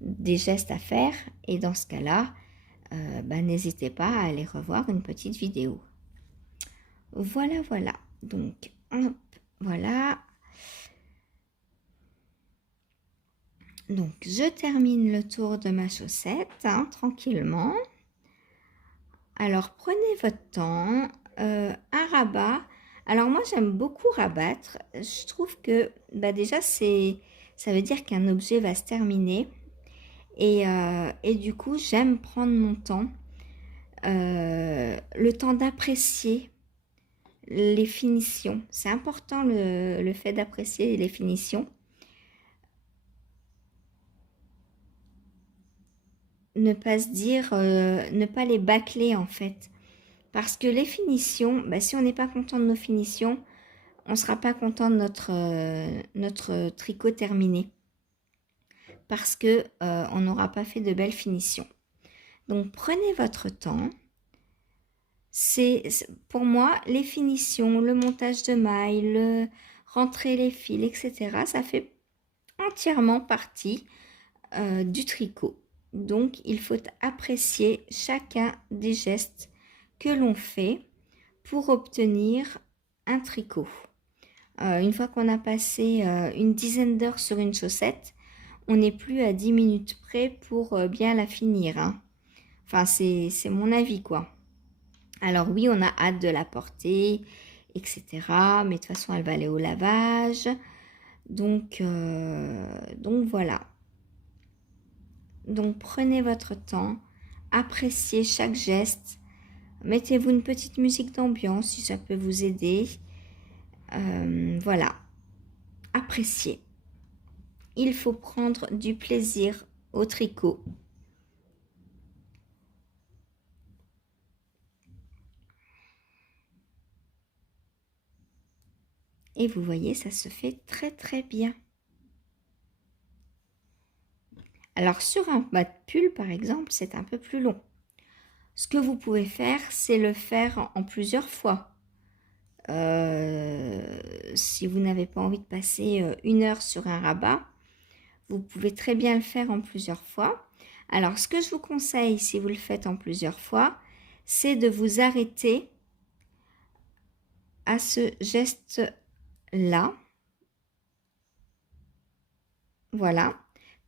des gestes à faire. Et dans ce cas-là, n'hésitez pas à aller revoir une petite vidéo. Voilà, voilà. Donc, hop, voilà. Donc, je termine le tour de ma chaussette, hein, tranquillement. Alors, prenez votre temps. Un rabat. Alors, moi, j'aime beaucoup rabattre. Je trouve que, déjà, ça veut dire qu'un objet va se terminer. Et du coup, j'aime prendre mon temps. Le temps d'apprécier les finitions. C'est important le fait d'apprécier les finitions. Ne pas se dire, ne pas les bâcler en fait. Parce que les finitions, si on n'est pas content de nos finitions, on ne sera pas content de notre tricot terminé. Parce que on n'aura pas fait de belles finitions. Donc prenez votre temps. Pour moi, les finitions, le montage de mailles, rentrer les fils, etc. Ça fait entièrement partie du tricot. Donc, il faut apprécier chacun des gestes que l'on fait pour obtenir un tricot. Une fois qu'on a passé une dizaine d'heures sur une chaussette, on n'est plus à 10 minutes près pour bien la finir, hein. Enfin, c'est mon avis, quoi. Alors oui, on a hâte de la porter, etc. Mais de toute façon, elle va aller au lavage. Donc voilà. Donc prenez votre temps, appréciez chaque geste. Mettez-vous une petite musique d'ambiance si ça peut vous aider. Voilà. Appréciez. Il faut prendre du plaisir au tricot. Et vous voyez, ça se fait très très bien. Alors sur un bas de pull par exemple, c'est un peu plus long. Ce que vous pouvez faire, c'est le faire en plusieurs fois. Si vous n'avez pas envie de passer 1 heure sur un rabat, vous pouvez très bien le faire en plusieurs fois. Alors ce que je vous conseille si vous le faites en plusieurs fois, c'est de vous arrêter à ce geste-là. Voilà.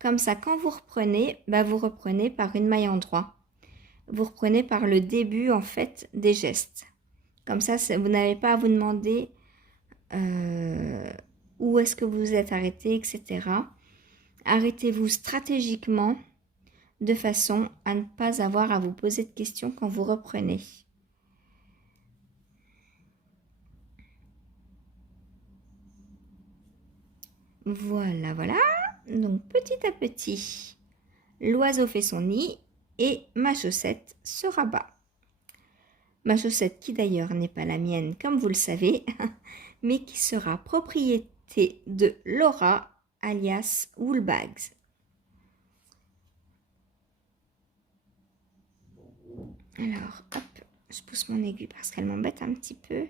Comme ça, quand vous reprenez, vous reprenez par une maille endroit. Vous reprenez par le début, en fait, des gestes. Comme ça, vous n'avez pas à vous demander où est-ce que vous êtes arrêté, etc. Arrêtez-vous stratégiquement de façon à ne pas avoir à vous poser de questions quand vous reprenez. Voilà, voilà. Donc petit à petit, l'oiseau fait son nid et ma chaussette se rabat. Ma chaussette qui d'ailleurs n'est pas la mienne comme vous le savez, mais qui sera propriété de Laura alias Woolbags. Alors, hop, je pousse mon aiguille parce qu'elle m'embête un petit peu.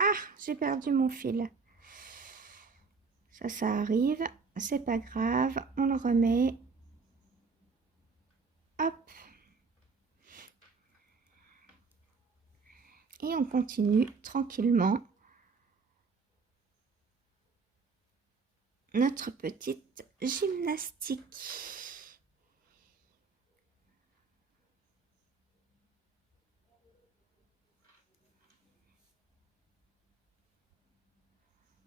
Ah, j'ai perdu mon fil. Ça arrive, c'est pas grave, on le remet. Hop. Et on continue tranquillement notre petite gymnastique.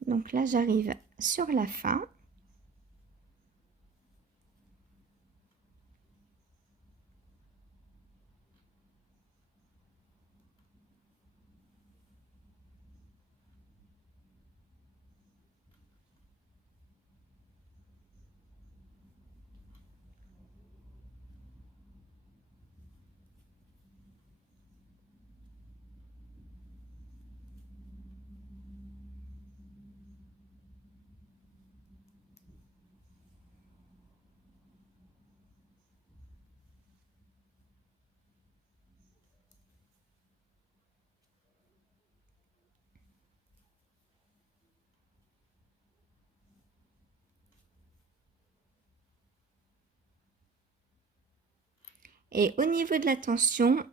Donc là, j'arrive sur la fin. Et au niveau de la tension,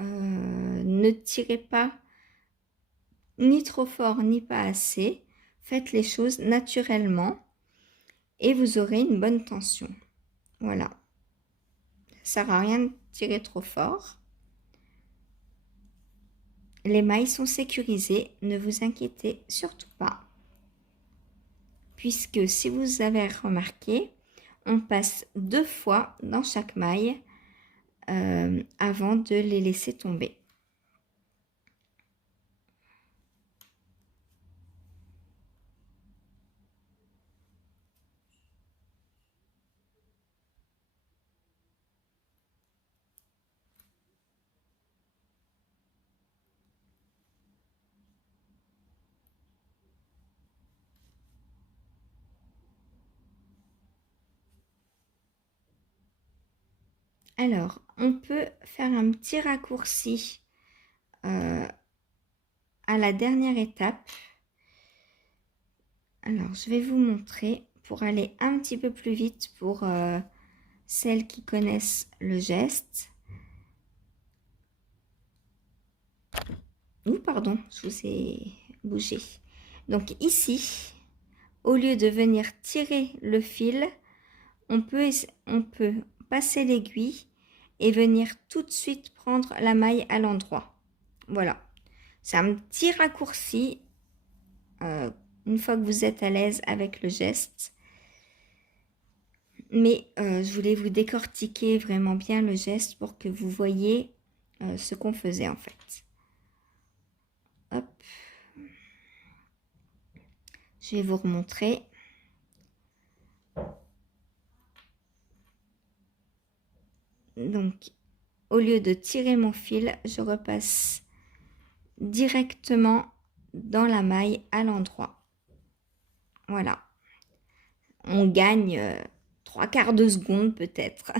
ne tirez pas ni trop fort ni pas assez. Faites les choses naturellement et vous aurez une bonne tension. Voilà. Ça ne sert à rien de tirer trop fort. Les mailles sont sécurisées, ne vous inquiétez surtout pas. Puisque si vous avez remarqué, on passe 2 fois dans chaque maille avant de les laisser tomber. Alors, on peut faire un petit raccourci à la dernière étape. Alors, je vais vous montrer pour aller un petit peu plus vite pour celles qui connaissent le geste. Ouh, pardon, je vous ai bougé. Donc ici, au lieu de venir tirer le fil, on peut passer l'aiguille et venir tout de suite prendre la maille à l'endroit. Voilà, c'est un petit raccourci une fois que vous êtes à l'aise avec le geste. Mais je voulais vous décortiquer vraiment bien le geste pour que vous voyez ce qu'on faisait en fait. Hop. Je vais vous remontrer. Donc, au lieu de tirer mon fil, je repasse directement dans la maille à l'endroit. Voilà. on gagne 3/4 de seconde peut-être.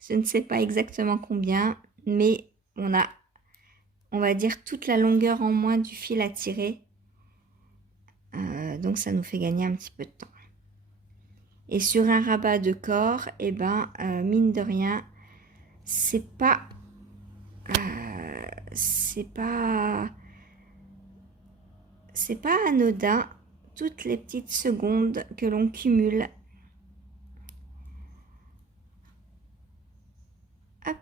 Je ne sais pas exactement combien, mais on a, on va dire, toute la longueur en moins du fil à tirer. Donc ça nous fait gagner un petit peu de temps. Et sur un rabat de corps, eh ben, mine de rien, c'est pas anodin toutes les petites secondes que l'on cumule. Hop.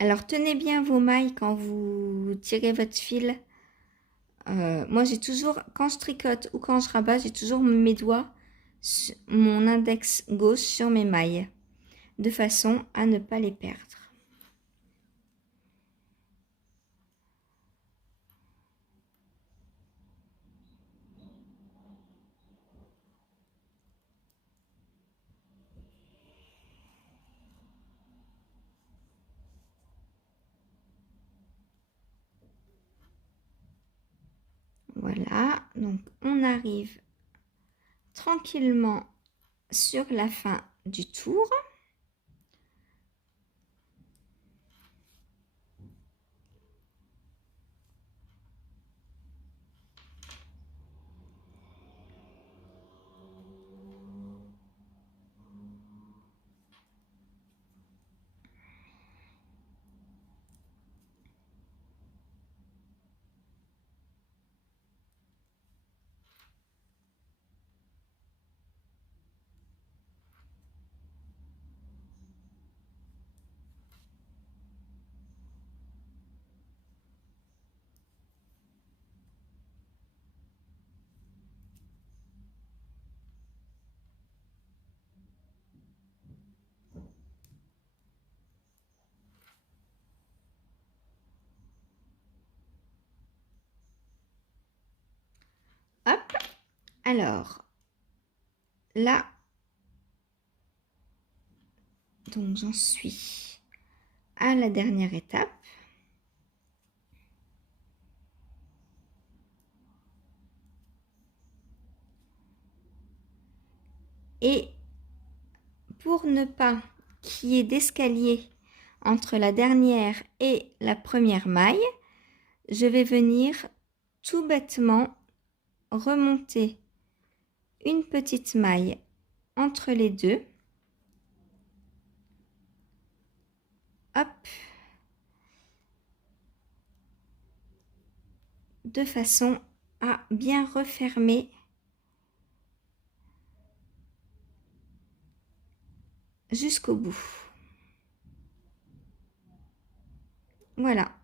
Alors tenez bien vos mailles quand vous tirez votre fil. Moi j'ai toujours, quand je tricote ou quand je rabats, j'ai toujours mes doigts, mon index gauche sur mes mailles, de façon à ne pas les perdre. Voilà, donc on arrive tranquillement sur la fin du tour. Hop, alors là, donc j'en suis à la dernière étape. Et pour ne pas qu'il y ait d'escalier entre la dernière et la première maille, je vais venir tout bêtement remonter une petite maille entre les deux. Hop. De façon à bien refermer jusqu'au bout. Voilà.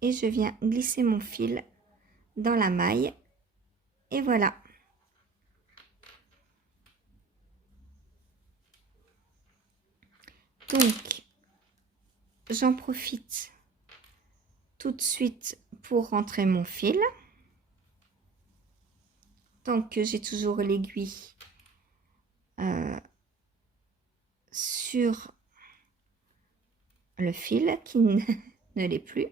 Et je viens glisser mon fil dans la maille. Et voilà. Donc, j'en profite tout de suite pour rentrer mon fil. Tant que j'ai toujours l'aiguille sur le fil qui ne l'est plus.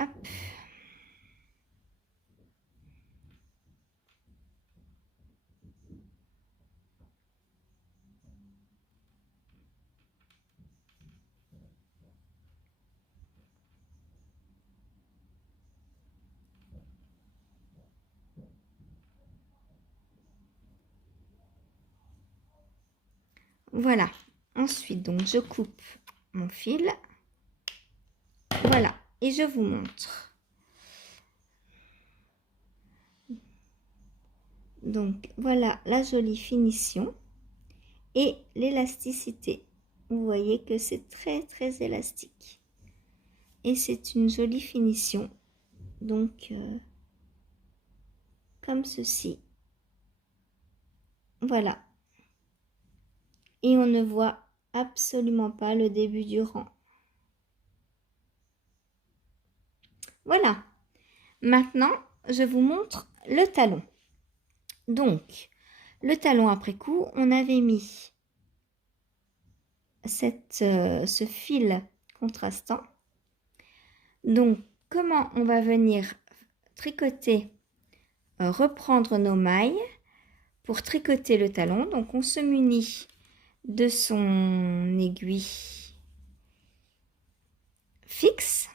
Hop. Voilà. Ensuite, donc, je coupe mon fil. Voilà. Et je vous montre. Donc, voilà la jolie finition et l'élasticité. Vous voyez que c'est très, très élastique. Et c'est une jolie finition. Donc, comme ceci. Voilà. Et on ne voit absolument pas le début du rang. Voilà. Maintenant, je vous montre le talon. Donc, le talon après coup, on avait mis ce fil contrastant. Donc, comment on va venir tricoter, reprendre nos mailles pour tricoter le talon? Donc, on se munit de son aiguille fixe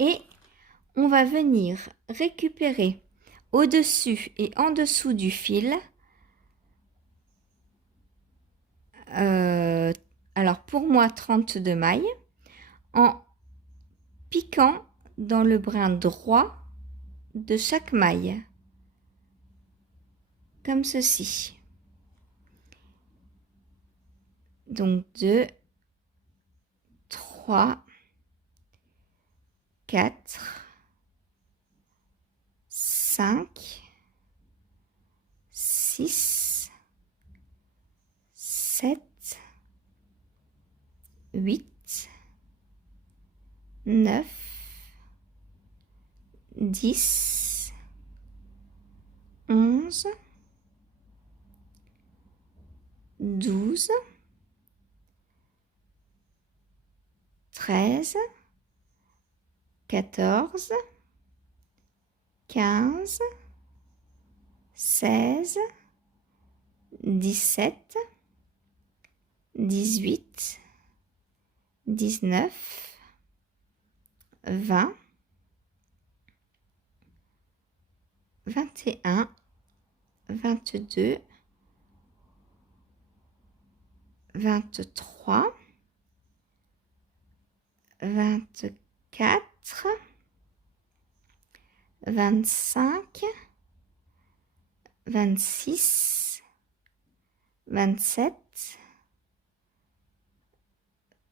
et on va venir récupérer au-dessus et en dessous du fil. Alors pour moi 32 mailles en piquant dans le brin droit de chaque maille comme ceci. Donc 2, 3, 4, 5, 6, 7, 8, 9, 10, 11, 12, 13, 14, 15, 16, 17, 18, 19, 20, 21, 22, 23, 24, 25, 26, 27,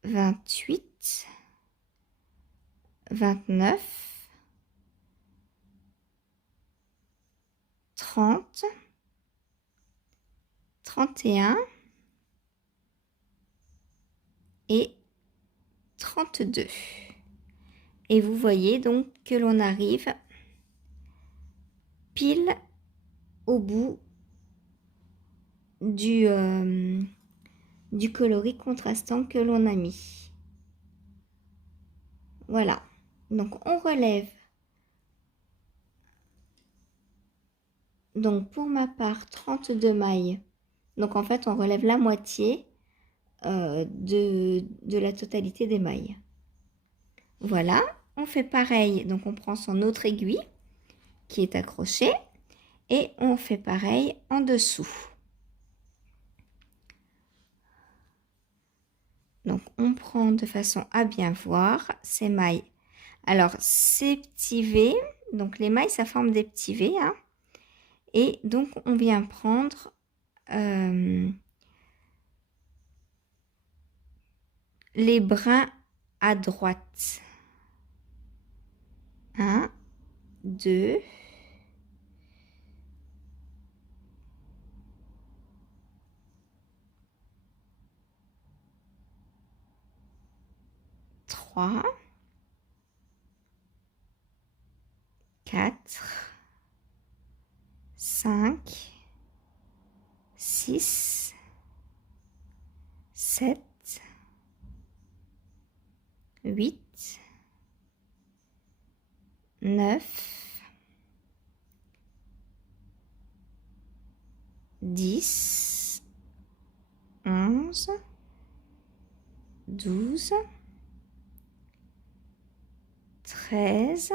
28, 29, 30, 31 et 32. Et vous voyez donc que l'on arrive pile au bout du coloris contrastant que l'on a mis. Voilà. Donc on relève. Donc pour ma part 32 mailles. Donc en fait on relève la moitié de la totalité des mailles. Voilà. On fait pareil. Donc on prend son autre aiguille qui est accrochée et on fait pareil en dessous. Donc on prend de façon à bien voir ces mailles. Alors ces petits V, donc les mailles ça forme des petits V, hein, et donc on vient prendre les brins à droite. 1, 2, 3, 4, 5, 6, 7, 8, 9, 10, 11, 12, 13,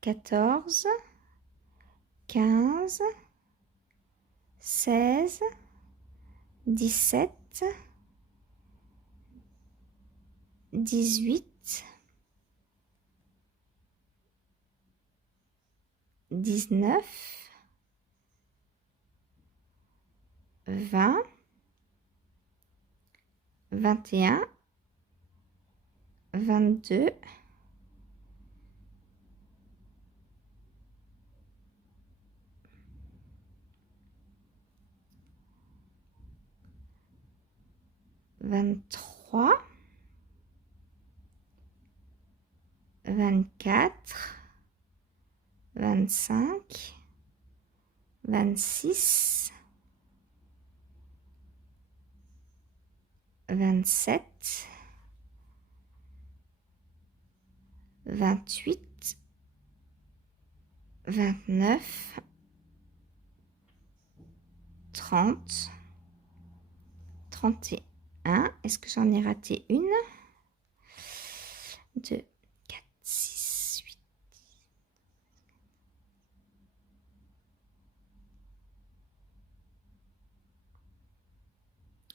14, 15, 16, 17, 18, 19, 20, 21, 22, 23, 24, 25, 26, 27, 28, 29, 30, 31. Est-ce que j'en ai raté une? 2, 4, 6, 8.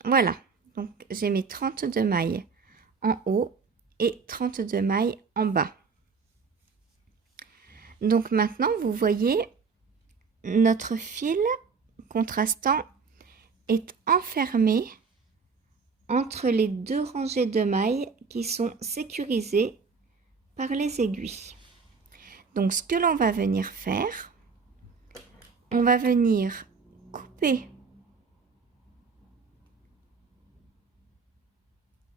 Voilà. Donc, j'ai mes 32 mailles en haut et 32 mailles en bas. Donc, maintenant, vous voyez, notre fil contrastant est enfermé entre les deux rangées de mailles qui sont sécurisées par les aiguilles. Donc, ce que l'on va venir faire, on va venir couper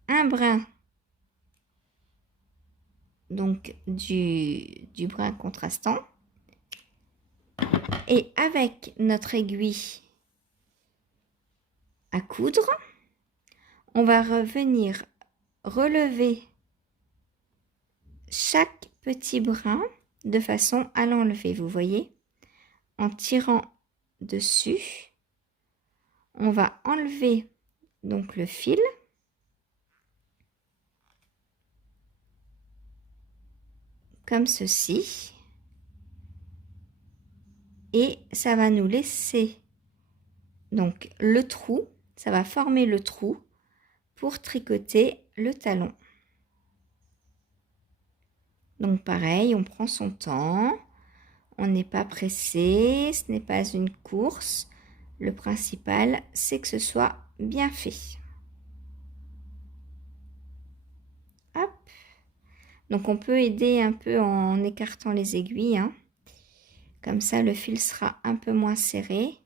un brin donc du brin contrastant et avec notre aiguille à coudre, on va revenir relever chaque petit brin de façon à l'enlever, vous voyez, en tirant dessus, on va enlever donc le fil comme ceci et ça va nous laisser donc le trou, ça va former le trou pour tricoter le talon. Donc pareil, on prend son temps, on n'est pas pressé, ce n'est pas une course. Le principal, c'est que ce soit bien fait. Hop. Donc on peut aider un peu en écartant les aiguilles, hein. Comme ça, le fil sera un peu moins serré.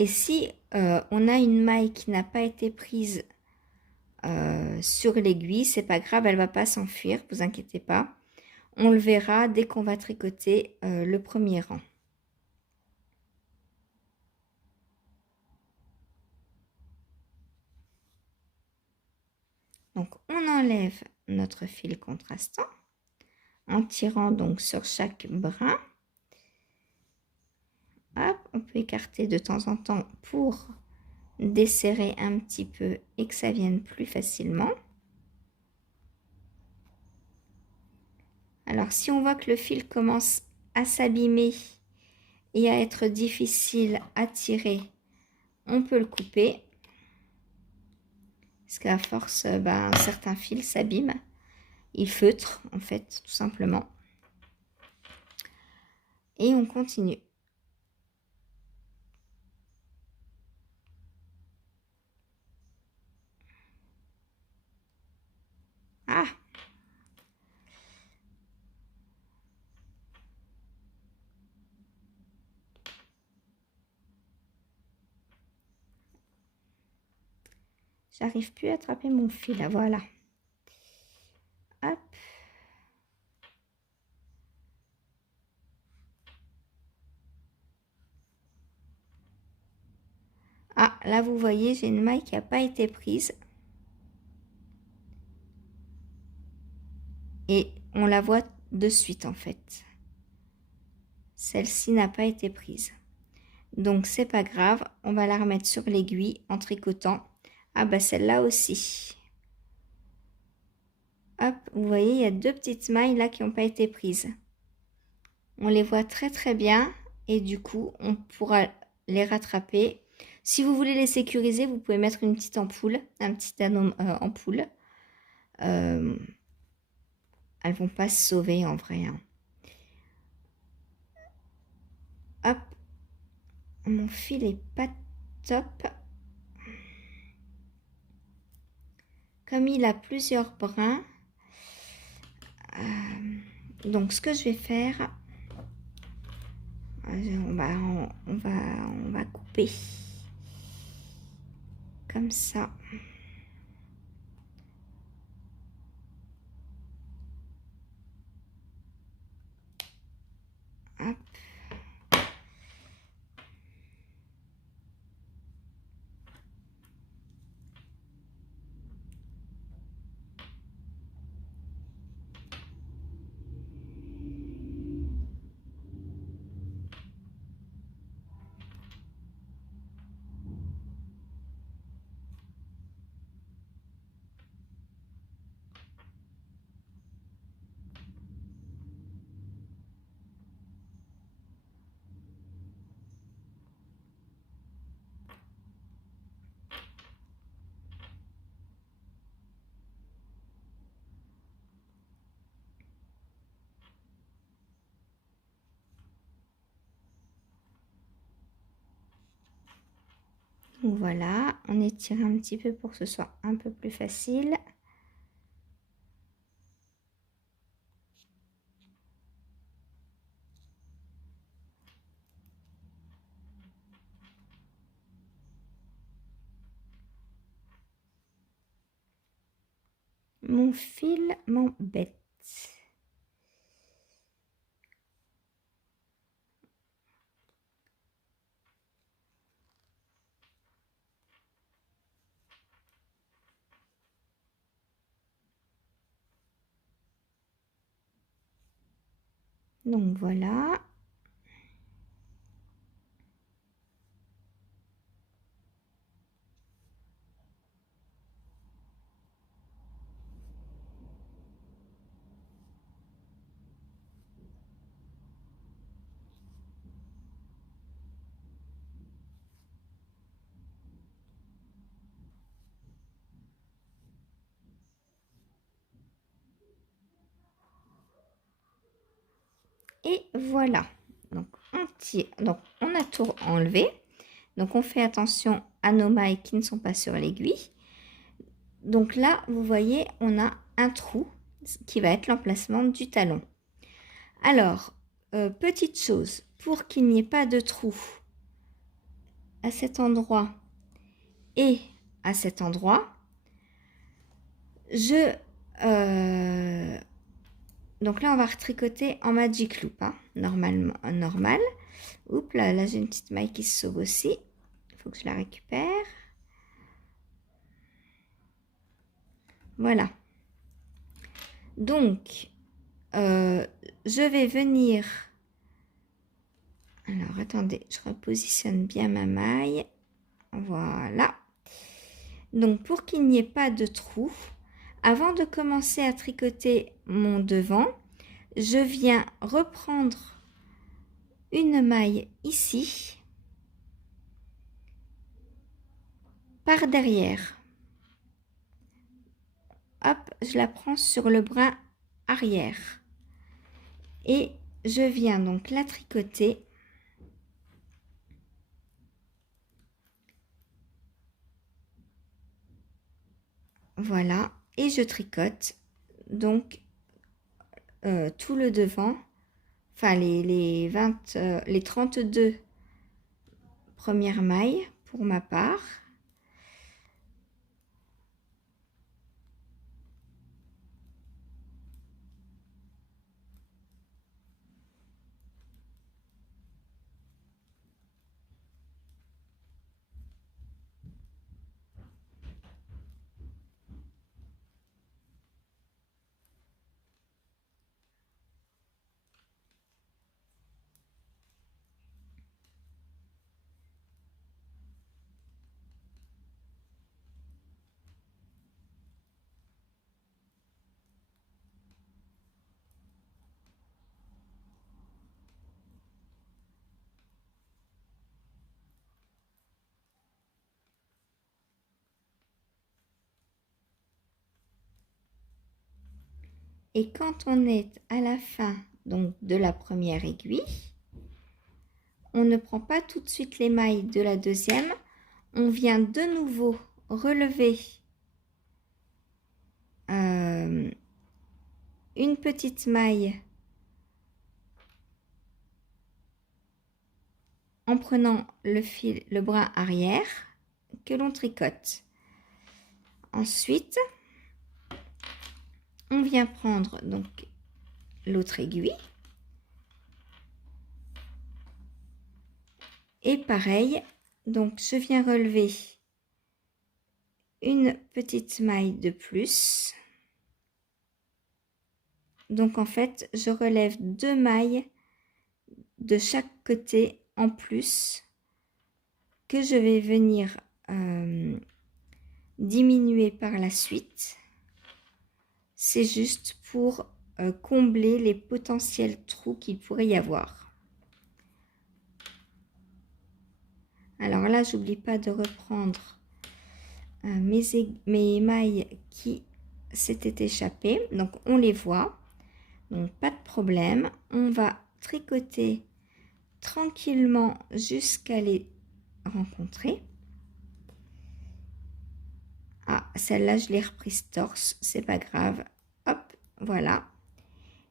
Et si on a une maille qui n'a pas été prise sur l'aiguille, c'est pas grave, elle va pas s'enfuir, vous inquiétez pas. On le verra dès qu'on va tricoter le premier rang. Donc on enlève notre fil contrastant en tirant donc sur chaque brin. Hop, on peut écarter de temps en temps pour desserrer un petit peu et que ça vienne plus facilement. Alors si on voit que le fil commence à s'abîmer et à être difficile à tirer, on peut le couper. Parce qu'à force, certains fils s'abîment. Ils feutrent en fait, tout simplement. Et on continue. Ah! J'arrive plus à attraper mon fil, voilà. Hop. Ah, là vous voyez, j'ai une maille qui n'a pas été prise. Et on la voit de suite en fait. Celle-ci n'a pas été prise. Donc c'est pas grave, on va la remettre sur l'aiguille en tricotant. Ah bah celle-là aussi. Hop, vous voyez, il y a deux petites mailles là qui n'ont pas été prises. On les voit très très bien et du coup, on pourra les rattraper Si vous voulez les sécuriser, vous pouvez mettre une petite ampoule, un petit anneau ampoule. Elles vont pas se sauver en vrai, hein. Hop, mon fil est pas top. Comme il a plusieurs brins, donc ce que je vais faire, on va couper comme ça. Hop. Donc voilà, on étire un petit peu pour que ce soit un peu plus facile. Mon fil m'embête. Donc voilà. Et voilà. Donc on tire. Donc on a tout enlevé. Donc on fait attention à nos mailles qui ne sont pas sur l'aiguille. Donc là, vous voyez, on a un trou qui va être l'emplacement du talon. Alors, petite chose, pour qu'il n'y ait pas de trou à cet endroit et à cet endroit, donc là, on va retricoter en magic loop, hein, normal. Oups, là j'ai une petite maille qui se sauve aussi. Il faut que je la récupère. Voilà. Donc, je vais venir... Alors, attendez, je repositionne bien ma maille. Voilà. Donc, pour qu'il n'y ait pas de trou, avant de commencer à tricoter mon devant, je viens reprendre une maille ici, par derrière. Hop, je la prends sur le brin arrière. Et je viens donc la tricoter. Voilà, et je tricote donc tout le devant, enfin les 32 premières mailles pour ma part. Et quand on est à la fin donc, de la première aiguille, on ne prend pas tout de suite les mailles de la deuxième. On vient de nouveau relever une petite maille en prenant le fil, le brin arrière que l'on tricote. Ensuite, on vient prendre donc l'autre aiguille et pareil, donc je viens relever une petite maille de plus. Donc en fait, je relève 2 mailles de chaque côté en plus que je vais venir diminuer par la suite. C'est juste pour combler les potentiels trous qu'il pourrait y avoir. Alors là, j'oublie pas de reprendre mes mailles qui s'étaient échappées. Donc on les voit. Donc pas de problème. On va tricoter tranquillement jusqu'à les rencontrer. Ah, celle-là, je l'ai reprise torse, c'est pas grave. Hop, voilà.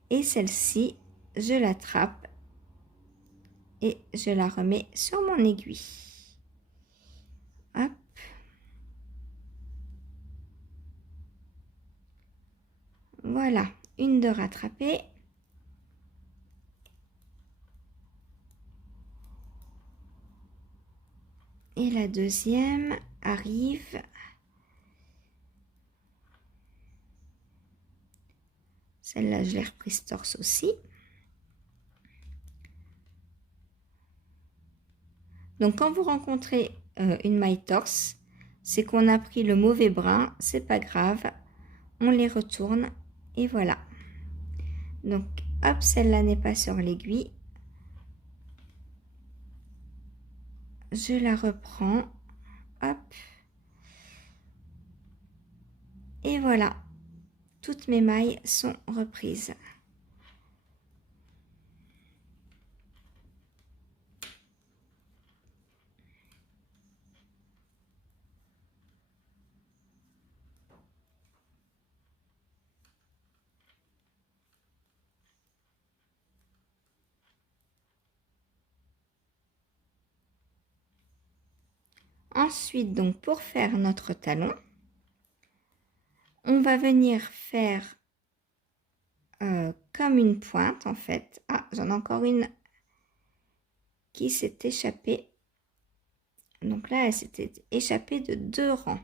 Et celle-ci, je l'attrape et je la remets sur mon aiguille. Hop. Voilà, une de rattrapée. Et la deuxième arrive. Celle-là, je l'ai reprise torse aussi. Donc, quand vous rencontrez une maille torse, c'est qu'on a pris le mauvais brin. C'est pas grave. On les retourne et voilà. Donc, hop, celle-là n'est pas sur l'aiguille. Je la reprends. Hop. Et voilà. Toutes mes mailles sont reprises. Ensuite, donc, pour faire notre talon, on va venir faire comme une pointe, en fait. Ah, j'en ai encore une qui s'est échappée. Donc là, elle s'était échappée de 2 rangs.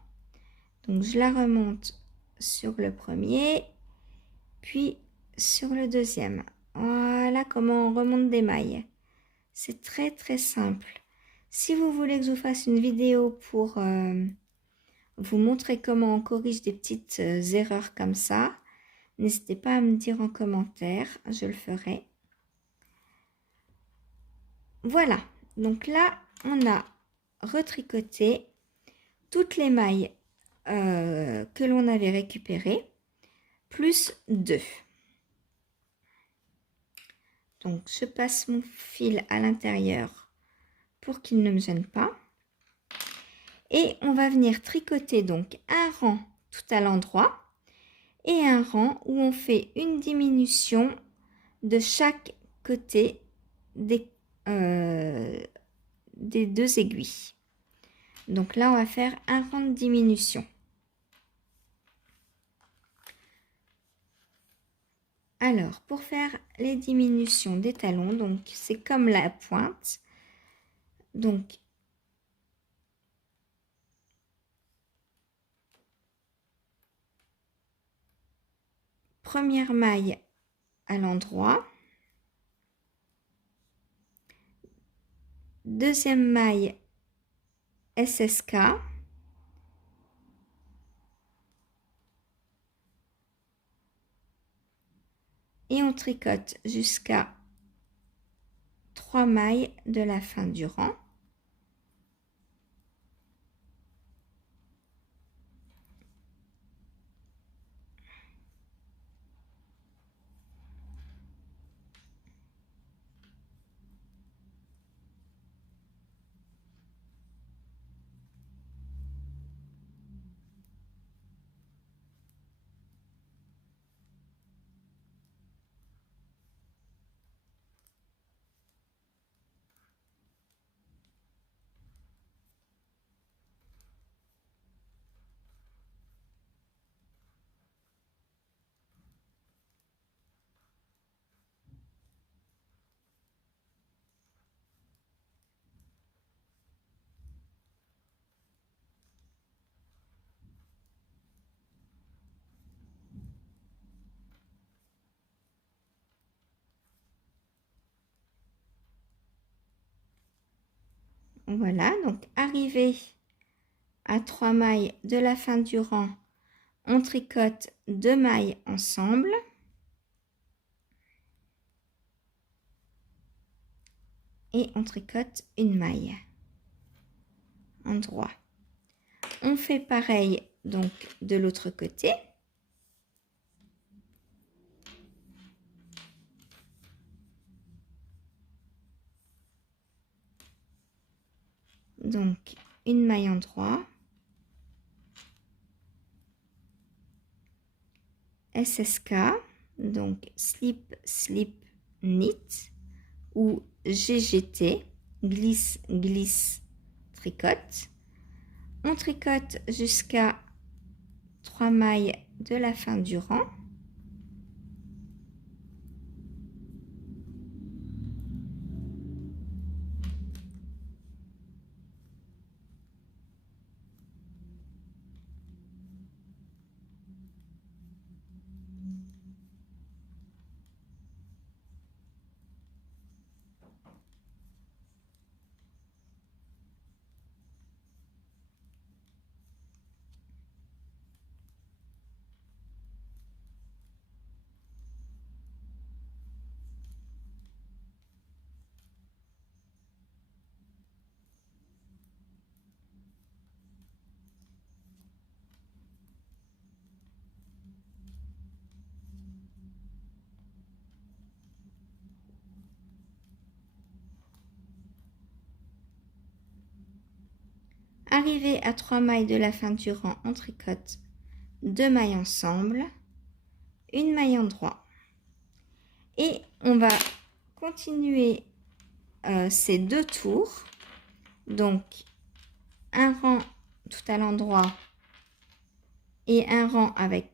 Donc, je la remonte sur le premier, puis sur le deuxième. Voilà comment on remonte des mailles. C'est très, très simple. Si vous voulez que je vous fasse une vidéo pour vous montrer comment on corrige des petites erreurs comme ça, n'hésitez pas à me dire en commentaire, je le ferai. Voilà, donc là, on a retricoté toutes les mailles que l'on avait récupérées, plus 2. Donc, je passe mon fil à l'intérieur pour qu'il ne me gêne pas. Et on va venir tricoter donc un rang tout à l'endroit et un rang où on fait une diminution de chaque côté des 2 aiguilles. Donc là, on va faire un rang de diminution. Alors, pour faire les diminutions des talons, donc c'est comme la pointe. Donc, première maille à l'endroit. Deuxième maille SSK. Et on tricote jusqu'à 3 mailles de la fin du rang. Voilà, donc arrivé à 3 mailles de la fin du rang, on tricote 2 mailles ensemble. Et on tricote une maille en droit. On fait pareil donc de l'autre côté. Donc une maille en droit. SSK, donc slip, slip, knit ou GGT, glisse, glisse, tricote. On tricote jusqu'à 3 mailles de la fin du rang. Arrivé à 3 mailles de la fin du rang, on tricote 2 mailles ensemble, une maille en droit. Et on va continuer ces 2 tours. Donc, un rang tout à l'endroit et un rang avec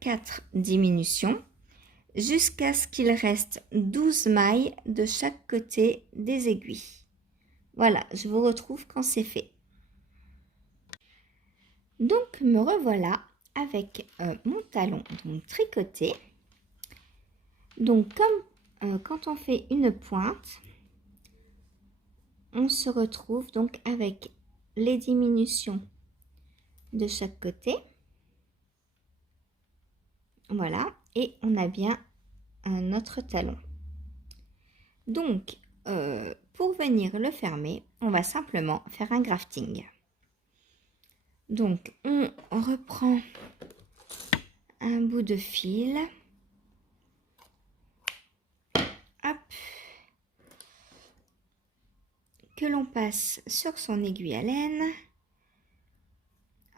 4 diminutions jusqu'à ce qu'il reste 12 mailles de chaque côté des aiguilles. Voilà, je vous retrouve quand c'est fait. Donc, me revoilà avec mon talon donc tricoté. Donc, comme quand on fait une pointe, on se retrouve donc avec les diminutions de chaque côté. Voilà, et on a bien notre talon. Donc, pour venir le fermer, on va simplement faire un grafting. Donc, on reprend un bout de fil. Hop. Que l'on passe sur son aiguille à laine.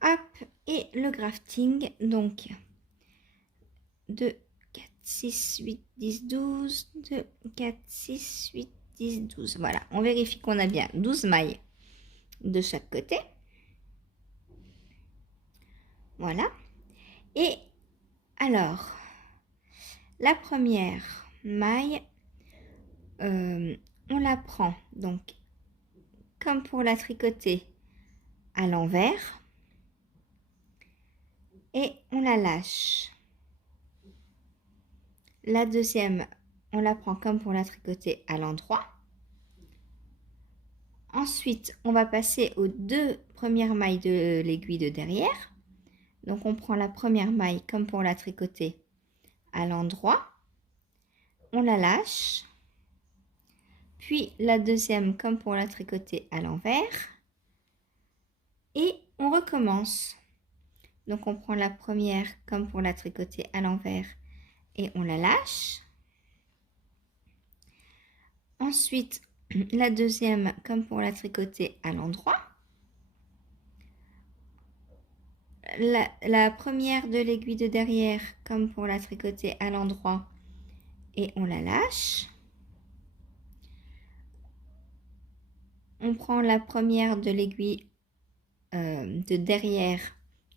Hop. Et le grafting, donc, 2, 4, 6, 8, 10, 12. 2, 4, 6, 8, 10, 12. Voilà, on vérifie qu'on a bien 12 mailles de chaque côté. Voilà. Et alors, la première maille, on la prend donc comme pour la tricoter à l'envers et on la lâche. La deuxième, on la prend comme pour la tricoter à l'endroit. Ensuite, on va passer aux 2 premières mailles de l'aiguille de derrière. Donc, on prend la première maille comme pour la tricoter à l'endroit. On la lâche. Puis, la deuxième comme pour la tricoter à l'envers. Et on recommence. Donc, on prend la première comme pour la tricoter à l'envers et on la lâche. Ensuite, la deuxième comme pour la tricoter à l'endroit. La première de l'aiguille de derrière comme pour la tricoter à l'endroit et on la lâche. On prend la première de l'aiguille de derrière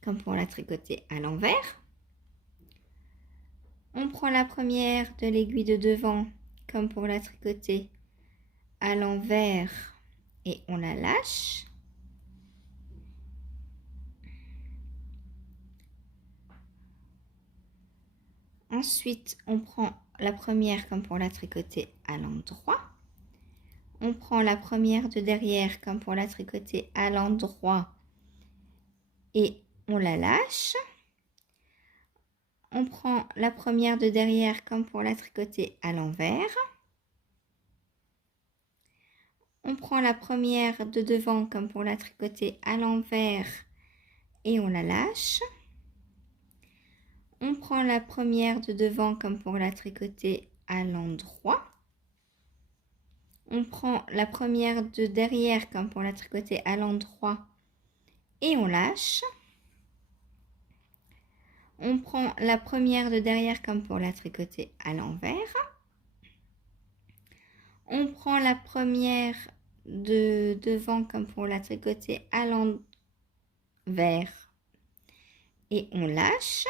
comme pour la tricoter à l'envers. On prend la première de l'aiguille de devant comme pour la tricoter à l'envers et on la lâche. Ensuite, on prend la première comme pour la tricoter à l'endroit. On prend la première de derrière comme pour la tricoter à l'endroit et on la lâche. On prend la première de derrière comme pour la tricoter à l'envers. On prend la première de devant comme pour la tricoter à l'envers et on la lâche. On prend la première de devant comme pour la tricoter à l'endroit. On prend la première de derrière comme pour la tricoter à l'endroit et on lâche. On prend la première de derrière comme pour la tricoter à l'envers. On prend la première de devant comme pour la tricoter à l'envers et on lâche.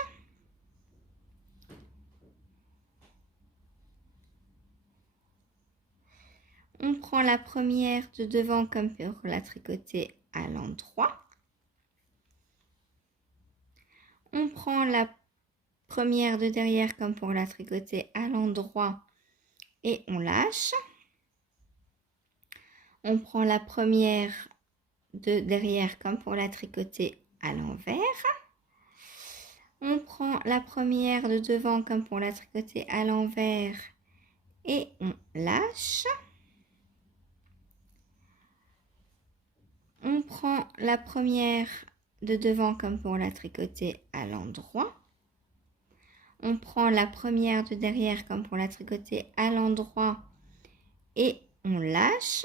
On prend la première de devant comme pour la tricoter à l'endroit. On prend la première de derrière comme pour la tricoter à l'endroit et on lâche. On prend la première de derrière comme pour la tricoter à l'envers. On prend la première de devant comme pour la tricoter à l'envers et on lâche. On prend la première de devant comme pour la tricoter à l'endroit. On prend la première de derrière comme pour la tricoter à l'endroit et on lâche.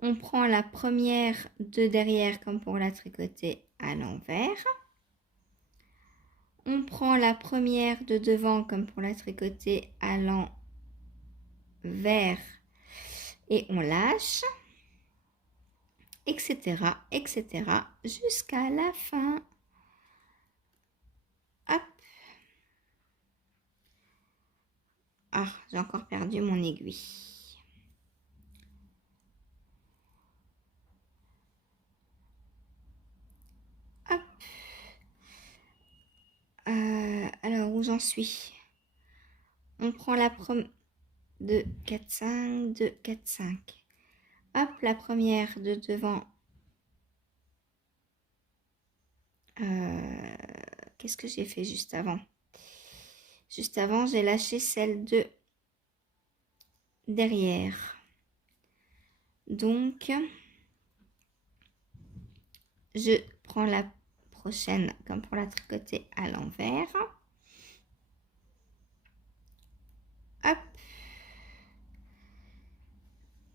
On prend la première de derrière comme pour la tricoter à l'envers. On prend la première de devant comme pour la tricoter à l'envers et on lâche, etc., etc., jusqu'à la fin. Hop. Ah, j'ai encore perdu mon aiguille. Hop. Alors, où j'en suis? On prend la première de 4, 5, 2, 4, 5. Hop, la première de devant. Qu'est-ce que j'ai fait juste avant? Juste avant, j'ai lâché celle de derrière. Donc, je prends la prochaine comme pour la tricoter à l'envers. Hop.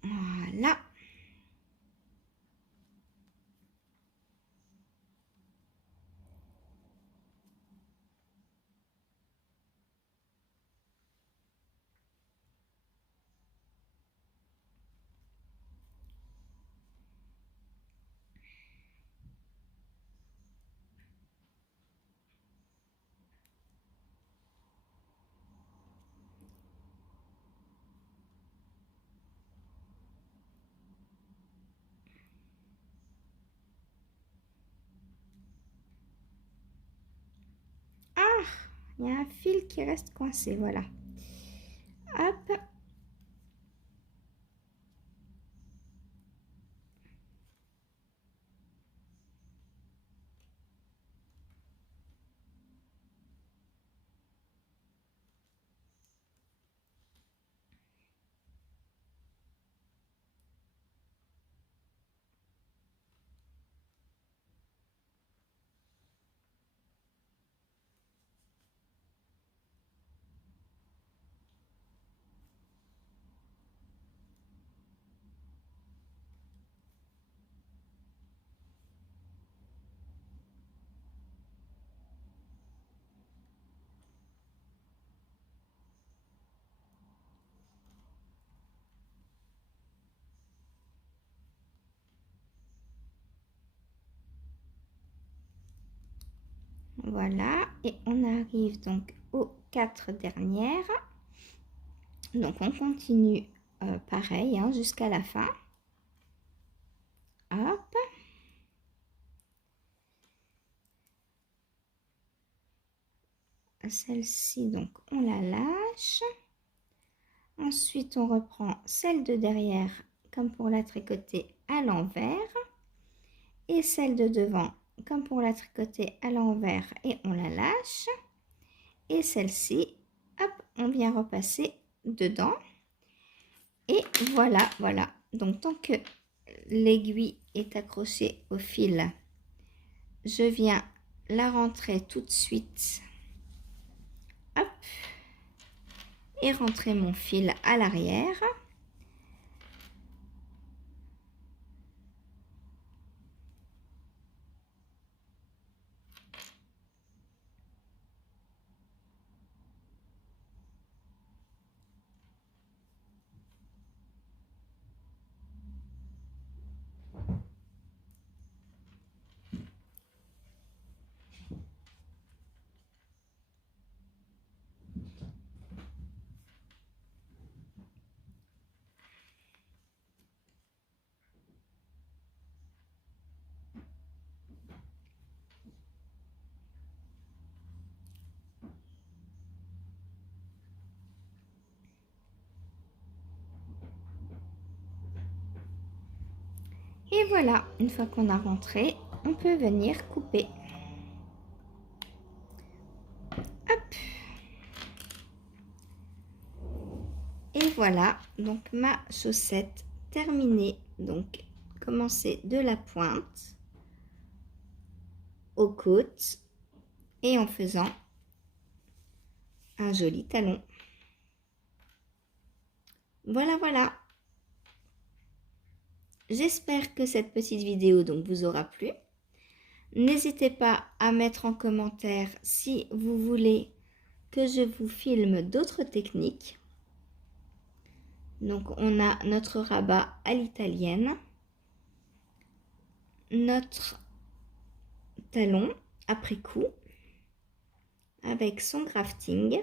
Voilà. Ah, il y a un fil qui reste coincé, voilà. Hop. Voilà, et on arrive donc aux 4 dernières. Donc on continue pareil hein, jusqu'à la fin. Hop. Celle-ci, donc on la lâche. Ensuite, on reprend celle de derrière comme pour la tricoter à l'envers et celle de devant comme pour la tricoter à l'envers et on la lâche. Et celle-ci, hop, on vient repasser dedans. Et voilà, voilà. Donc, tant que l'aiguille est accrochée au fil, je viens la rentrer tout de suite. Hop. Et rentrer mon fil à l'arrière. Et voilà, une fois qu'on a rentré, on peut venir couper. Hop. Et voilà, donc ma chaussette terminée. Donc, commencer de la pointe aux côtes et en faisant un joli talon. Voilà, voilà. J'espère que cette petite vidéo donc vous aura plu. N'hésitez pas à mettre en commentaire si vous voulez que je vous filme d'autres techniques. Donc on a notre rabat à l'italienne, notre talon après coup avec son grafting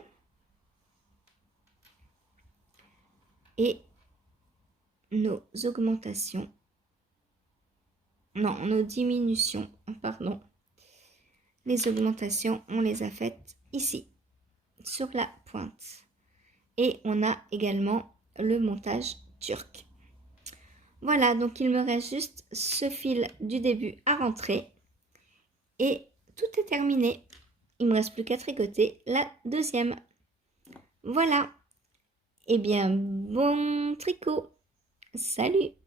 et nos augmentations, non, nos diminutions, pardon. Les augmentations, on les a faites ici, sur la pointe. Et on a également le montage turc. Voilà, donc il me reste juste ce fil du début à rentrer. Et tout est terminé. Il me reste plus qu'à tricoter la deuxième. Voilà. Eh bien, bon tricot. Salut!